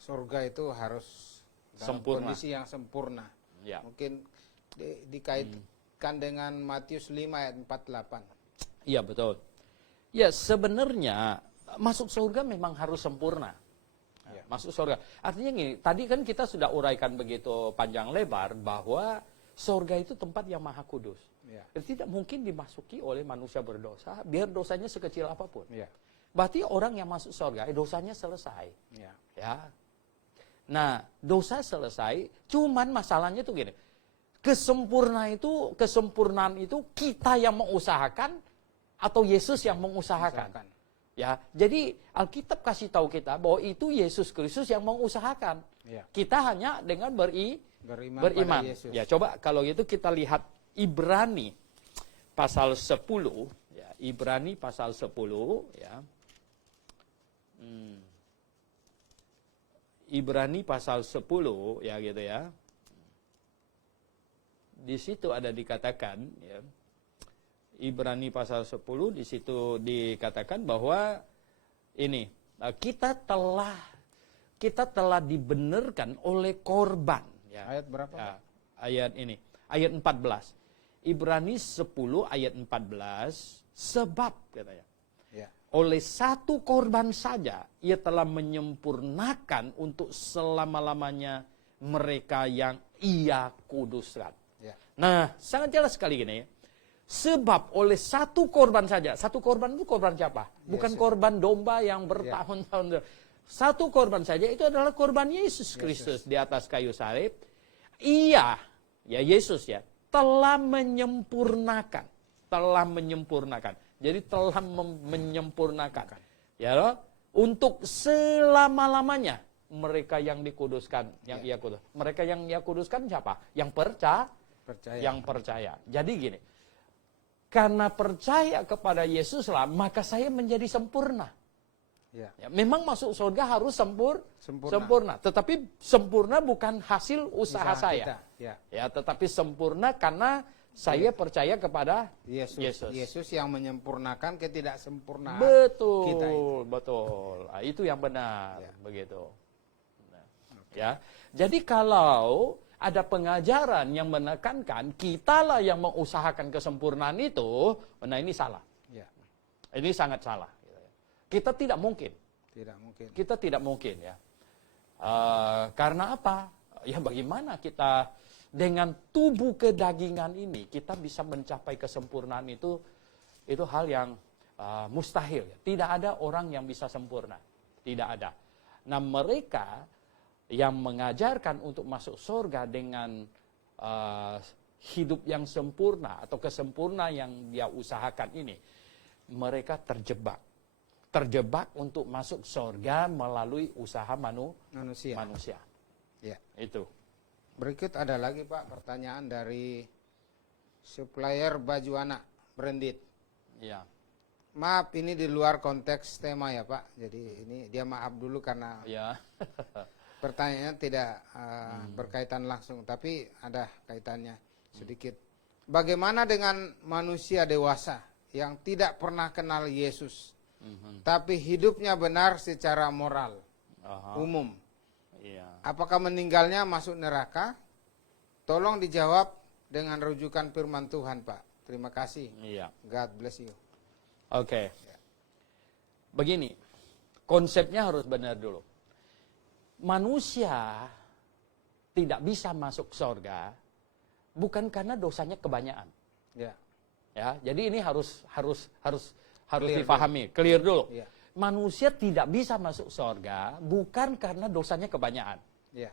surga itu harus dalam kondisi yang sempurna. Ya. Mungkin dikaitkan dengan Matius 5 ayat 48. Iya, betul. Ya, sebenarnya masuk surga memang harus sempurna. Masuk surga. Artinya gini, tadi kan kita sudah uraikan begitu panjang lebar bahwa surga itu tempat yang maha kudus. Tidak mungkin dimasuki oleh manusia berdosa, biar dosanya sekecil apapun. Berarti orang yang masuk surga, dosanya selesai. Ya. Nah, dosa selesai, cuman masalahnya tuh gini. Kesempurnaan itu kita yang mengusahakan atau Yesus yang mengusahakan. Ya, jadi Alkitab kasih tahu kita bahwa itu Yesus Kristus yang mengusahakan. Ya. Kita hanya dengan Beriman beriman. pada Yesus. Ya, coba kalau gitu kita lihat Ibrani pasal 10, ya, Ibrani pasal 10, ya. Ibrani pasal 10, ya gitu ya. Di situ ada dikatakan, ya. Ibrani pasal 10 di situ dikatakan bahwa ini kita telah dibenarkan oleh korban, ya. Ayat berapa? Ya, ayat ini, ayat 14. Ibrani 10 ayat 14, sebab katanya, Ya. oleh satu korban saja ia telah menyempurnakan untuk selama-lamanya mereka yang ia kuduskan. Ya. Nah, sangat jelas sekali gini ya. Sebab oleh satu korban saja, satu korban itu korban siapa? Bukan Yesus. korban domba yang bertahun-tahun. Satu korban saja itu adalah korban Yesus Kristus di atas kayu salib. Ia, ya Yesus ya, telah menyempurnakan. Jadi telah menyempurnakan. Ya loh, untuk selama-lamanya mereka yang dikuduskan, yang ia kudus. Mereka yang ia kuduskan siapa? Yang percaya. Jadi gini, karena percaya kepada Yesus lah, maka saya menjadi sempurna. Ya. Ya, memang masuk surga harus Sempurna. sempurna. Tetapi sempurna bukan hasil usaha saya. kita. Ya. Ya, tetapi sempurna karena saya percaya kepada Yesus. Yesus yang menyempurnakan ketidaksempurnaan Betul, kita itu. betul. Nah, itu yang benar, Ya. begitu. Nah, ya. Jadi kalau ada pengajaran yang menekankan kitalah yang mengusahakan kesempurnaan itu, nah ini salah. Ya. Ini sangat salah. Kita tidak mungkin. Kita tidak mungkin ya. Karena apa? Ya bagaimana kita dengan tubuh kedagingan ini kita bisa mencapai kesempurnaan itu hal yang mustahil. Tidak ada orang yang bisa sempurna. Tidak ada. Nah mereka yang mengajarkan untuk masuk surga dengan hidup yang sempurna atau kesempurnaan yang dia usahakan ini, mereka terjebak untuk masuk surga melalui usaha manusia. Ya. Itu. Berikut ada lagi Pak pertanyaan dari supplier baju anak Branded. Ya. Maaf ini di luar konteks tema ya Pak. Jadi ini dia maaf dulu karena Ya. pertanyaannya tidak berkaitan langsung, tapi ada kaitannya sedikit. Bagaimana dengan manusia dewasa yang tidak pernah kenal Yesus, tapi hidupnya benar secara moral umum? Iya. Apakah meninggalnya masuk neraka? Tolong dijawab dengan rujukan firman Tuhan, Pak. Terima kasih. Iya. God bless you. Oke. Begini, konsepnya harus benar dulu. Manusia tidak bisa masuk surga bukan karena dosanya kebanyakan. Ya. Ya, jadi ini harus Clear dipahami, clear dulu. Ya. Manusia tidak bisa masuk surga bukan karena dosanya kebanyakan. Ya.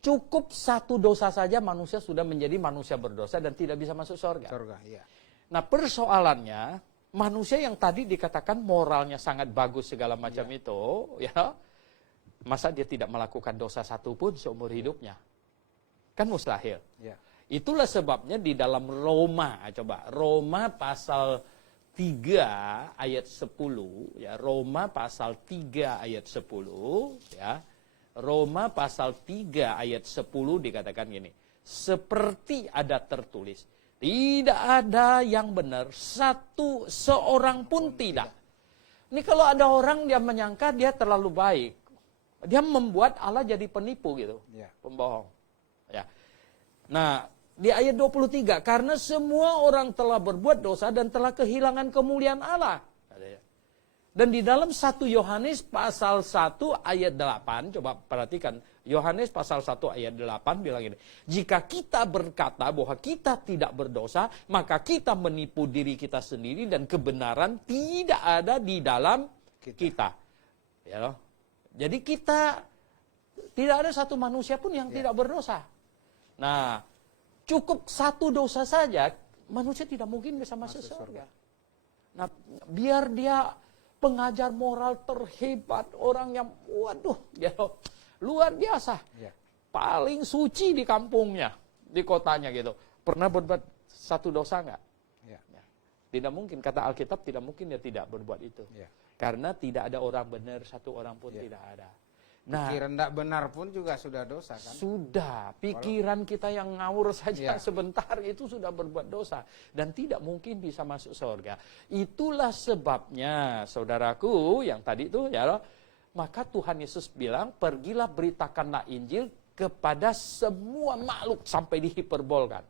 Cukup satu dosa saja manusia sudah menjadi manusia berdosa dan tidak bisa masuk surga. Surga, ya. Nah persoalannya, manusia yang tadi dikatakan moralnya sangat bagus segala macam itu, ya, masa dia tidak melakukan dosa satupun seumur hidupnya? Kan mustahil. Ya. Itulah sebabnya di dalam Roma pasal 3 ayat 10, ya, Roma pasal 3 ayat 10, ya. Roma pasal 3 ayat 10 dikatakan gini, seperti ada tertulis, tidak ada yang benar, seorang pun tidak. Ini kalau ada orang dia menyangka dia terlalu baik, dia membuat Allah jadi penipu gitu, Ya. pembohong. Ya. Nah, di ayat 23, karena semua orang telah berbuat dosa dan telah kehilangan kemuliaan Allah. Dan di dalam 1 Yohanes pasal 1 ayat 8, coba perhatikan, Yohanes pasal 1 ayat 8 bilang ini, jika kita berkata bahwa kita tidak berdosa, maka kita menipu diri kita sendiri dan kebenaran tidak ada di dalam kita. Ya loh. Jadi kita, tidak ada satu manusia pun yang tidak berdosa. Nah, cukup satu dosa saja, manusia tidak mungkin bisa masuk surga. Nah, biar dia pengajar moral terhebat, orang yang waduh, gitu, luar biasa, paling suci di kampungnya, di kotanya gitu. Pernah berbuat satu dosa nggak? Tidak mungkin, kata Alkitab tidak mungkin dia tidak berbuat itu. Karena tidak ada orang benar, satu orang pun tidak ada. Nah, pikiran tidak benar pun juga sudah dosa kan? Sudah, pikiran kita yang ngawur saja sebentar itu sudah berbuat dosa. Dan tidak mungkin bisa masuk surga. Itulah sebabnya, saudaraku, yang tadi itu, ya, maka Tuhan Yesus bilang, pergilah beritakanlah Injil kepada semua makhluk sampai dihiperbolkan.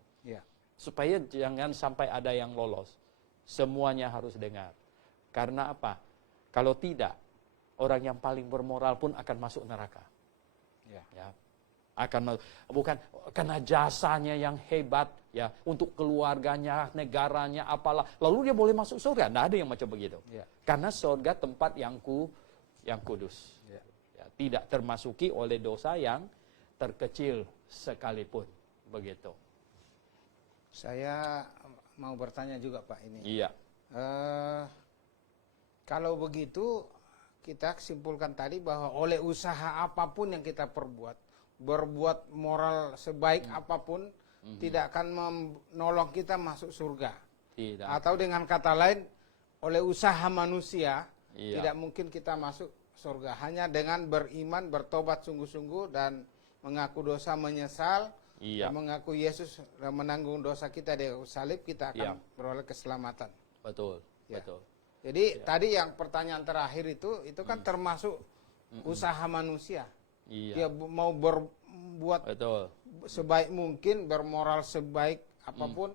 Supaya jangan sampai ada yang lolos. Semuanya harus dengar. Karena apa? Kalau tidak, orang yang paling bermoral pun akan masuk neraka. Bukan karena jasanya yang hebat, ya, untuk keluarganya, negaranya, apalah. Lalu dia boleh masuk surga. Tidak ada yang macam begitu. Karena surga tempat yang kudus. Tidak termasuki oleh dosa yang terkecil sekalipun. Begitu. Saya mau bertanya juga Pak ini. Iya. Kalau begitu kita simpulkan tadi bahwa oleh usaha apapun yang kita berbuat moral sebaik apapun, tidak akan menolong kita masuk surga. Tidak. Atau dengan kata lain, oleh usaha manusia tidak mungkin kita masuk surga. Hanya dengan beriman, bertobat sungguh-sungguh dan mengaku dosa, menyesal. Mengaku Yesus menanggung dosa kita di salib, kita akan beroleh keselamatan. Betul, betul. Jadi tadi yang pertanyaan terakhir itu kan termasuk usaha manusia. Dia mau berbuat sebaik mungkin, bermoral sebaik apapun,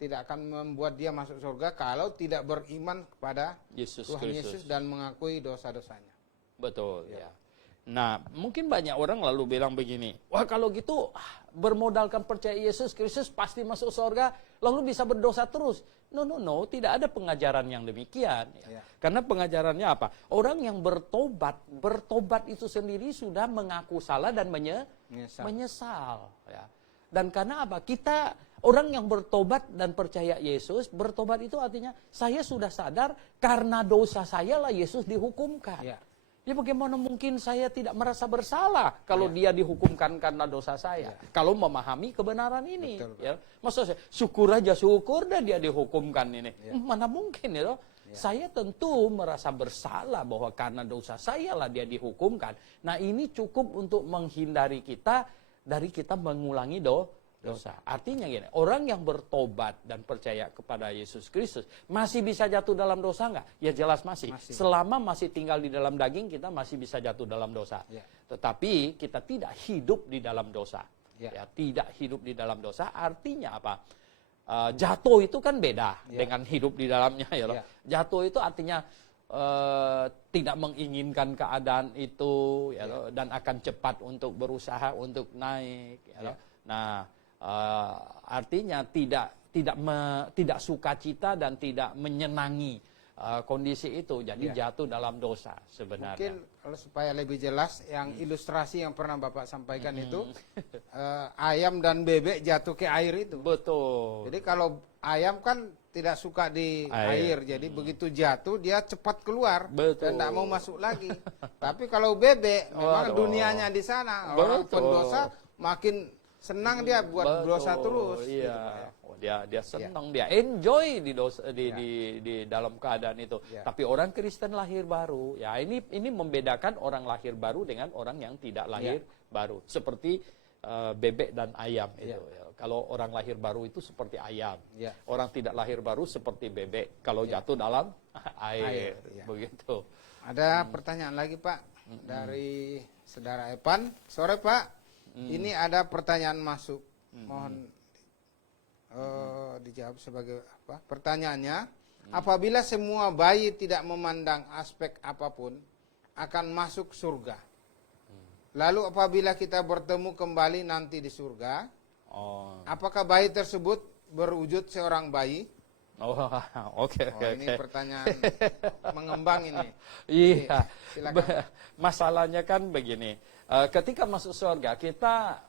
tidak akan membuat dia masuk surga kalau tidak beriman kepada Tuhan Yesus dan mengakui dosa-dosanya. Betul, ya. Nah, mungkin banyak orang lalu bilang begini, wah kalau gitu bermodalkan percaya Yesus Kristus pasti masuk surga, lalu bisa berdosa terus. No, tidak ada pengajaran yang demikian. Karena pengajarannya apa? Orang yang bertobat itu sendiri sudah mengaku salah dan menyesal. Ya. Dan karena apa? Kita, orang yang bertobat dan percaya Yesus, bertobat itu artinya saya sudah sadar karena dosa saya lah Yesus dihukumkan. Ya bagaimana mungkin saya tidak merasa bersalah kalau dia dihukumkan karena dosa saya. Kalau memahami kebenaran ini. Ya. Maksud saya, syukur dan dia dihukumkan ini. Mana mungkin ya. Saya tentu merasa bersalah bahwa karena dosa saya lah dia dihukumkan. Nah ini cukup untuk menghindari kita dari kita mengulangi dosa. Artinya gini, orang yang bertobat dan percaya kepada Yesus Kristus masih bisa jatuh dalam dosa nggak? Ya jelas masih. Selama masih tinggal di dalam daging kita masih bisa jatuh dalam dosa. Tetapi kita tidak hidup di dalam dosa. Ya, tidak hidup di dalam dosa artinya apa? Jatuh itu kan beda dengan hidup di dalamnya. Jatuh itu artinya tidak menginginkan keadaan itu dan akan cepat untuk berusaha untuk naik. Nah, artinya tidak sukacita dan tidak menyenangi kondisi itu, jadi jatuh dalam dosa sebenarnya. Mungkin kalau supaya lebih jelas, yang ilustrasi yang pernah Bapak sampaikan itu ayam dan bebek jatuh ke air itu. Betul. Jadi kalau ayam kan tidak suka di air, jadi begitu jatuh dia cepat keluar dan tidak mau masuk lagi. Tapi kalau bebek memang dunianya di sana, orang pendosa makin senang dia buat dosa terus. Iya. Dia senang, dia enjoy di dalam keadaan itu. Tapi orang Kristen lahir baru, ya ini membedakan orang lahir baru dengan orang yang tidak lahir baru. Seperti bebek dan ayam itu. Kalau orang lahir baru itu seperti ayam. Orang tidak lahir baru seperti bebek. Kalau jatuh dalam air. Begitu. Ada pertanyaan lagi Pak dari saudara Evan. Sore Pak. Ini ada pertanyaan masuk, mohon dijawab sebagai apa? Pertanyaannya, apabila semua bayi tidak memandang aspek apapun, akan masuk surga. Lalu apabila kita bertemu kembali nanti di surga, apakah bayi tersebut berwujud seorang bayi? Oke. Ini pertanyaan mengembang ini. Iya. Silakan. Masalahnya kan begini. Ketika masuk surga kita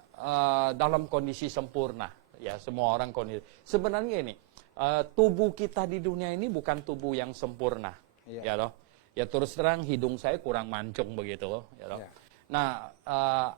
dalam kondisi sempurna, ya semua orang kondisi. Sebenarnya ini tubuh kita di dunia ini bukan tubuh yang sempurna, ya loh. Ya terus terang hidung saya kurang mancung begitu, ya toh. Ya. Nah,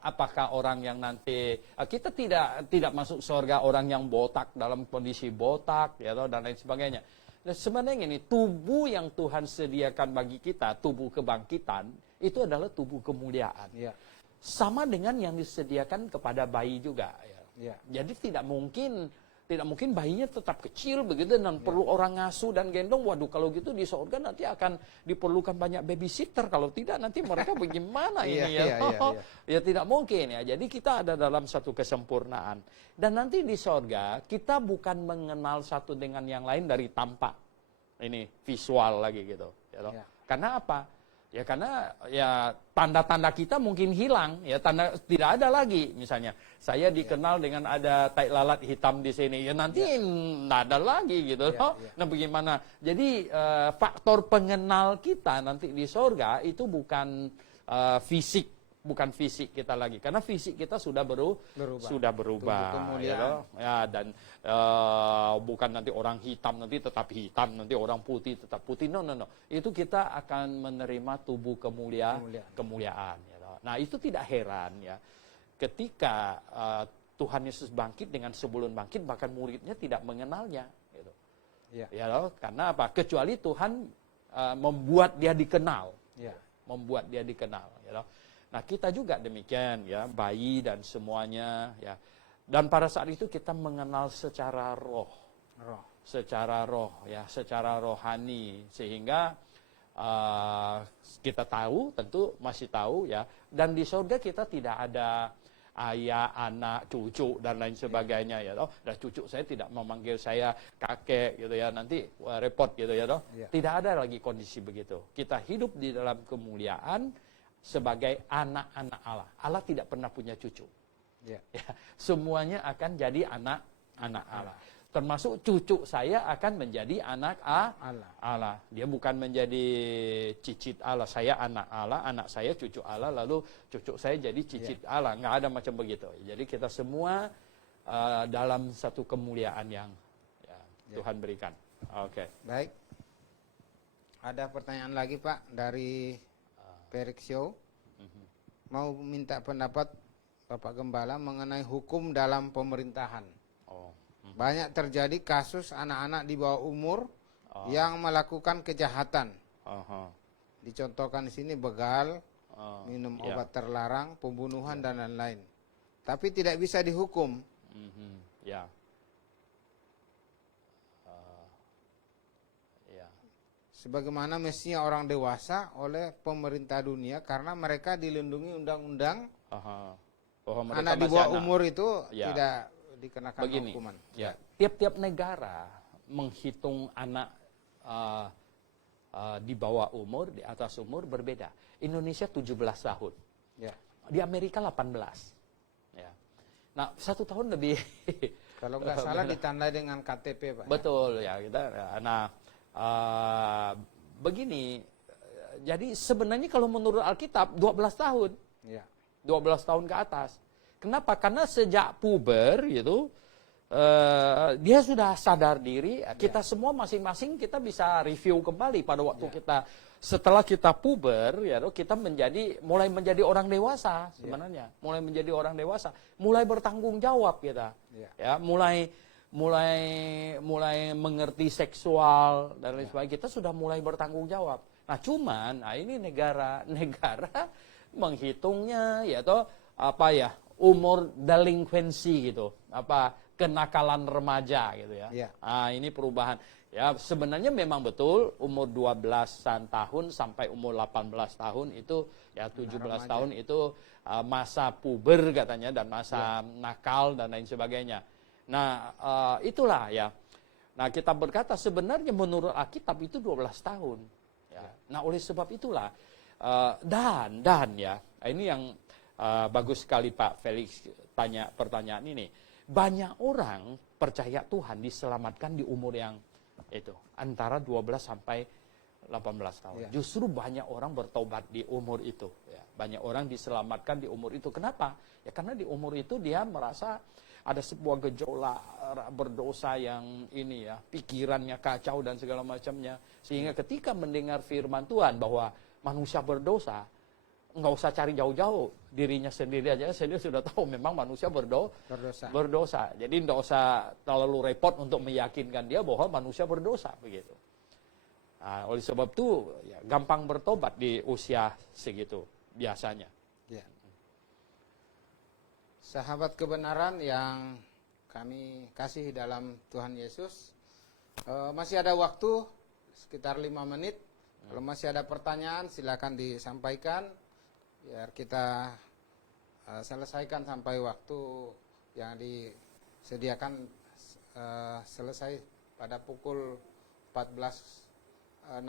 apakah orang yang nanti kita tidak masuk surga orang yang botak dalam kondisi botak, ya toh, dan lain sebagainya. Nah, sebenarnya ini tubuh yang Tuhan sediakan bagi kita, tubuh kebangkitan, itu adalah tubuh kemuliaan. Ya. Sama dengan yang disediakan kepada bayi juga. Ya. Ya. Jadi tidak mungkin bayinya tetap kecil begitu dan perlu orang ngasuh dan gendong. Waduh, kalau gitu di surga nanti akan diperlukan banyak babysitter. Kalau tidak nanti mereka bagaimana ini ya? Ya tidak mungkin ya. Jadi kita ada dalam satu kesempurnaan. Dan nanti di surga kita bukan mengenal satu dengan yang lain dari tampak. Ini visual lagi gitu. Ya. Karena apa? Ya karena ya tanda-tanda kita mungkin hilang, ya tanda tidak ada lagi. Misalnya saya dikenal dengan ada tai lalat hitam di sini, ya nanti nggak ada lagi gitu. Nah bagaimana? Jadi faktor pengenal kita nanti di surga itu bukan fisik kita lagi, karena fisik kita sudah berubah ya, dan bukan nanti orang hitam nanti tetap hitam, nanti orang putih tetap putih, no. Itu kita akan menerima tubuh kemuliaan ya. Nah itu tidak heran ya ketika Tuhan Yesus bangkit, dengan sebelum bangkit bahkan muridnya tidak mengenalnya gitu. Ya loh, karena apa? Kecuali Tuhan membuat dia dikenal. Membuat dia dikenal ya loh. Nah kita juga demikian ya, bayi dan semuanya ya. Dan pada saat itu kita mengenal secara roh. Secara rohani, sehingga kita tahu, tentu masih tahu ya. Dan di surga kita tidak ada ayah, anak, cucu dan lain sebagainya ya toh. Dan cucu saya tidak memanggil saya kakek gitu ya, nanti repot gitu ya toh. Tidak ada lagi kondisi begitu. Kita hidup di dalam kemuliaan sebagai anak-anak Allah. Allah tidak pernah punya cucu. Ya, semuanya akan jadi anak-anak Allah. Termasuk cucu saya akan menjadi anak Allah. Dia bukan menjadi cicit Allah. Saya anak Allah, anak saya cucu Allah, lalu cucu saya jadi cicit Allah. Nggak ada macam begitu. Jadi kita semua dalam satu kemuliaan yang Tuhan berikan. Oke. Baik. Ada pertanyaan lagi Pak dari Periksio. Mau minta pendapat Bapak Gembala mengenai hukum dalam pemerintahan. Banyak terjadi kasus anak-anak di bawah umur yang melakukan kejahatan. Dicontohkan di sini begal, minum obat terlarang, pembunuhan dan lain-lain. Tapi tidak bisa dihukum. Sebagaimana mestinya orang dewasa oleh pemerintah dunia, karena mereka dilindungi undang-undang. Anak di bawah umur itu tidak dikenakan hukuman. Tiap-tiap negara menghitung anak di bawah umur, di atas umur berbeda. Indonesia 17 tahun. Di Amerika 18. Nah, 1 tahun lebih. Kalau nggak salah ditandai dengan KTP, Pak. Betul ya kita. Nah, begini. Jadi sebenarnya kalau menurut Alkitab 12 tahun. 12 tahun ke atas. Kenapa? Karena sejak puber gitu, dia sudah sadar diri. Kita semua masing-masing kita bisa review kembali pada waktu kita, setelah kita puber, ya, kita mulai menjadi orang dewasa sebenarnya, mulai menjadi orang dewasa, mulai bertanggung jawab kita, ya, mulai mengerti seksual dan lain sebagainya. Kita sudah mulai bertanggung jawab. Nah, cuman, ini negara menghitungnya, ya toh umur delinquency gitu, kenakalan remaja gitu ya. Ini perubahan. Ya, sebenarnya memang betul umur 12-an tahun sampai umur 18 tahun itu, ya 17 tahun itu masa puber katanya, dan masa nakal dan lain sebagainya. Nah, itulah ya. Nah, kita berkata sebenarnya menurut Alkitab itu 12 tahun. Ya. Nah, oleh sebab itulah dan ya, ini yang bagus sekali Pak Felix tanya pertanyaan ini. Banyak orang percaya Tuhan diselamatkan di umur yang itu, antara 12 sampai 18 tahun. Justru banyak orang bertobat di umur itu. Ya. Banyak orang diselamatkan di umur itu. Kenapa? Ya karena di umur itu dia merasa ada sebuah gejolak berdosa yang ini ya, pikirannya kacau dan segala macamnya. Sehingga ketika mendengar firman Tuhan bahwa manusia berdosa, nggak usah cari jauh-jauh, dirinya sendiri aja sendiri sudah tahu memang manusia berdosa. Jadi nggak usah terlalu repot untuk meyakinkan dia bahwa manusia berdosa begitu. Nah, oleh sebab itu ya, gampang bertobat di usia segitu biasanya. Ya. Sahabat kebenaran yang kami kasih dalam Tuhan Yesus, masih ada waktu sekitar 5 menit. Kalau masih ada pertanyaan silakan disampaikan, biar kita selesaikan sampai waktu yang disediakan selesai pada pukul 16.00.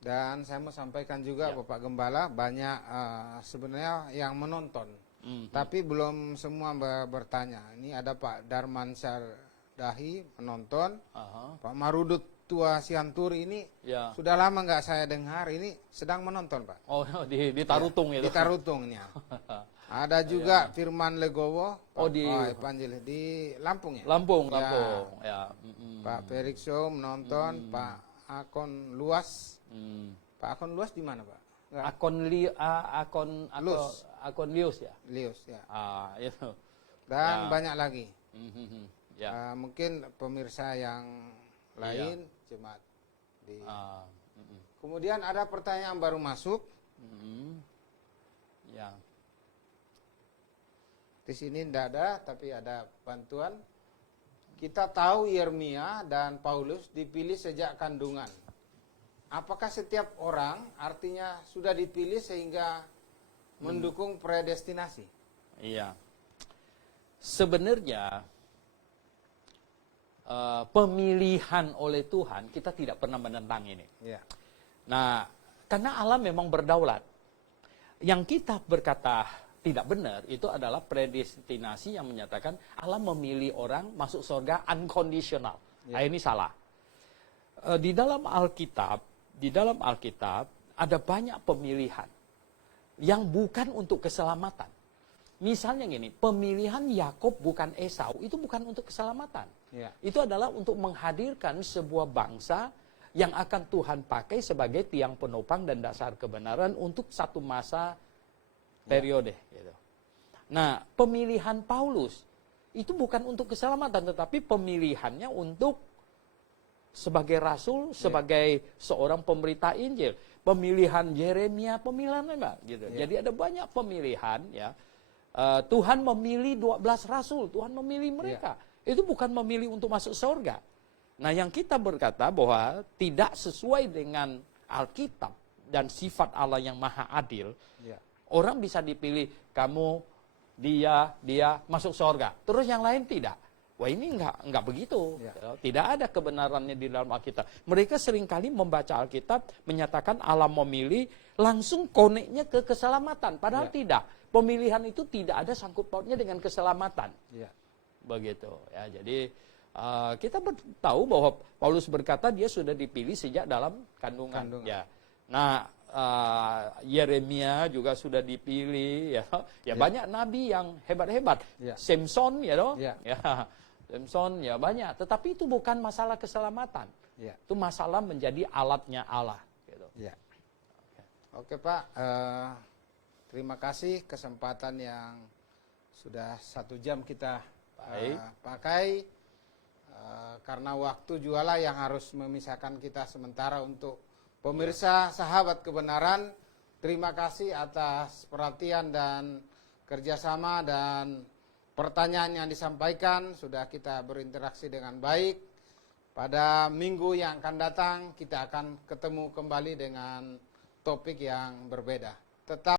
Dan saya mau sampaikan juga Bapak Gembala, banyak sebenarnya yang menonton, tapi belum semua bertanya. Ini ada Pak Darman Sardahi menonton, Pak Marudut Tua Sianturi ini sudah lama nggak saya dengar, ini sedang menonton Pak. Oh, di Tarutung itu. Di Tarutungnya. Ada juga Firman Legowo, di Evangelis di Lampung ya. Lampung. Ya. Pak Perikso menonton, Pak Akon Luas. Pak Akon Luas di mana Pak? Akon Lius ya. Lius ya. Itu. Dan banyak lagi. Ya. Mungkin pemirsa yang lain jemaat di. Kemudian ada pertanyaan baru masuk. Ya. Di sini tidak ada, tapi ada bantuan. Kita tahu Yeremia dan Paulus dipilih sejak kandungan. Apakah setiap orang artinya sudah dipilih sehingga mendukung predestinasi? Iya. Sebenarnya pemilihan oleh Tuhan kita tidak pernah menentang ini. Ya. Nah, karena Allah memang berdaulat. Yang kita berkata tidak benar itu adalah predestinasi yang menyatakan Allah memilih orang masuk surga unconditional. Nah, ini salah. Di dalam Alkitab ada banyak pemilihan yang bukan untuk keselamatan. Misalnya gini, pemilihan Yakub bukan Esau itu bukan untuk keselamatan. Ya. Itu adalah untuk menghadirkan sebuah bangsa yang akan Tuhan pakai sebagai tiang penopang dan dasar kebenaran untuk satu masa periode. Gitu. Nah, pemilihan Paulus itu bukan untuk keselamatan, tetapi pemilihannya untuk sebagai rasul, sebagai seorang pemberita Injil. Pemilihan Yeremia, pemilihan apa? Gitu. Jadi ada banyak pemilihan ya. Tuhan memilih 12 rasul, Tuhan memilih mereka. Itu bukan memilih untuk masuk surga. Nah, yang kita berkata bahwa tidak sesuai dengan Alkitab dan sifat Allah yang maha adil. Orang bisa dipilih, kamu, dia masuk surga. Terus yang lain tidak. Wah, ini enggak begitu. Tidak ada kebenarannya di dalam Alkitab. Mereka seringkali membaca Alkitab menyatakan Allah memilih langsung koneknya ke keselamatan. Padahal tidak. Pemilihan itu tidak ada sangkut pautnya dengan keselamatan. Begitu ya. Jadi kita tahu bahwa Paulus berkata dia sudah dipilih sejak dalam kandungan. Ya. Nah, Yeremia juga sudah dipilih ya. Banyak nabi yang hebat-hebat. Samson Samson ya banyak, tetapi itu bukan masalah keselamatan. Itu masalah menjadi alatnya Allah gitu. Oke Pak, terima kasih kesempatan yang sudah 1 jam kita pakai. Karena waktu jualah yang harus memisahkan kita sementara. Untuk pemirsa sahabat kebenaran, terima kasih atas perhatian dan kerjasama dan pertanyaan yang disampaikan. Sudah kita berinteraksi dengan baik. Pada minggu yang akan datang kita akan ketemu kembali dengan topik yang berbeda. Tetap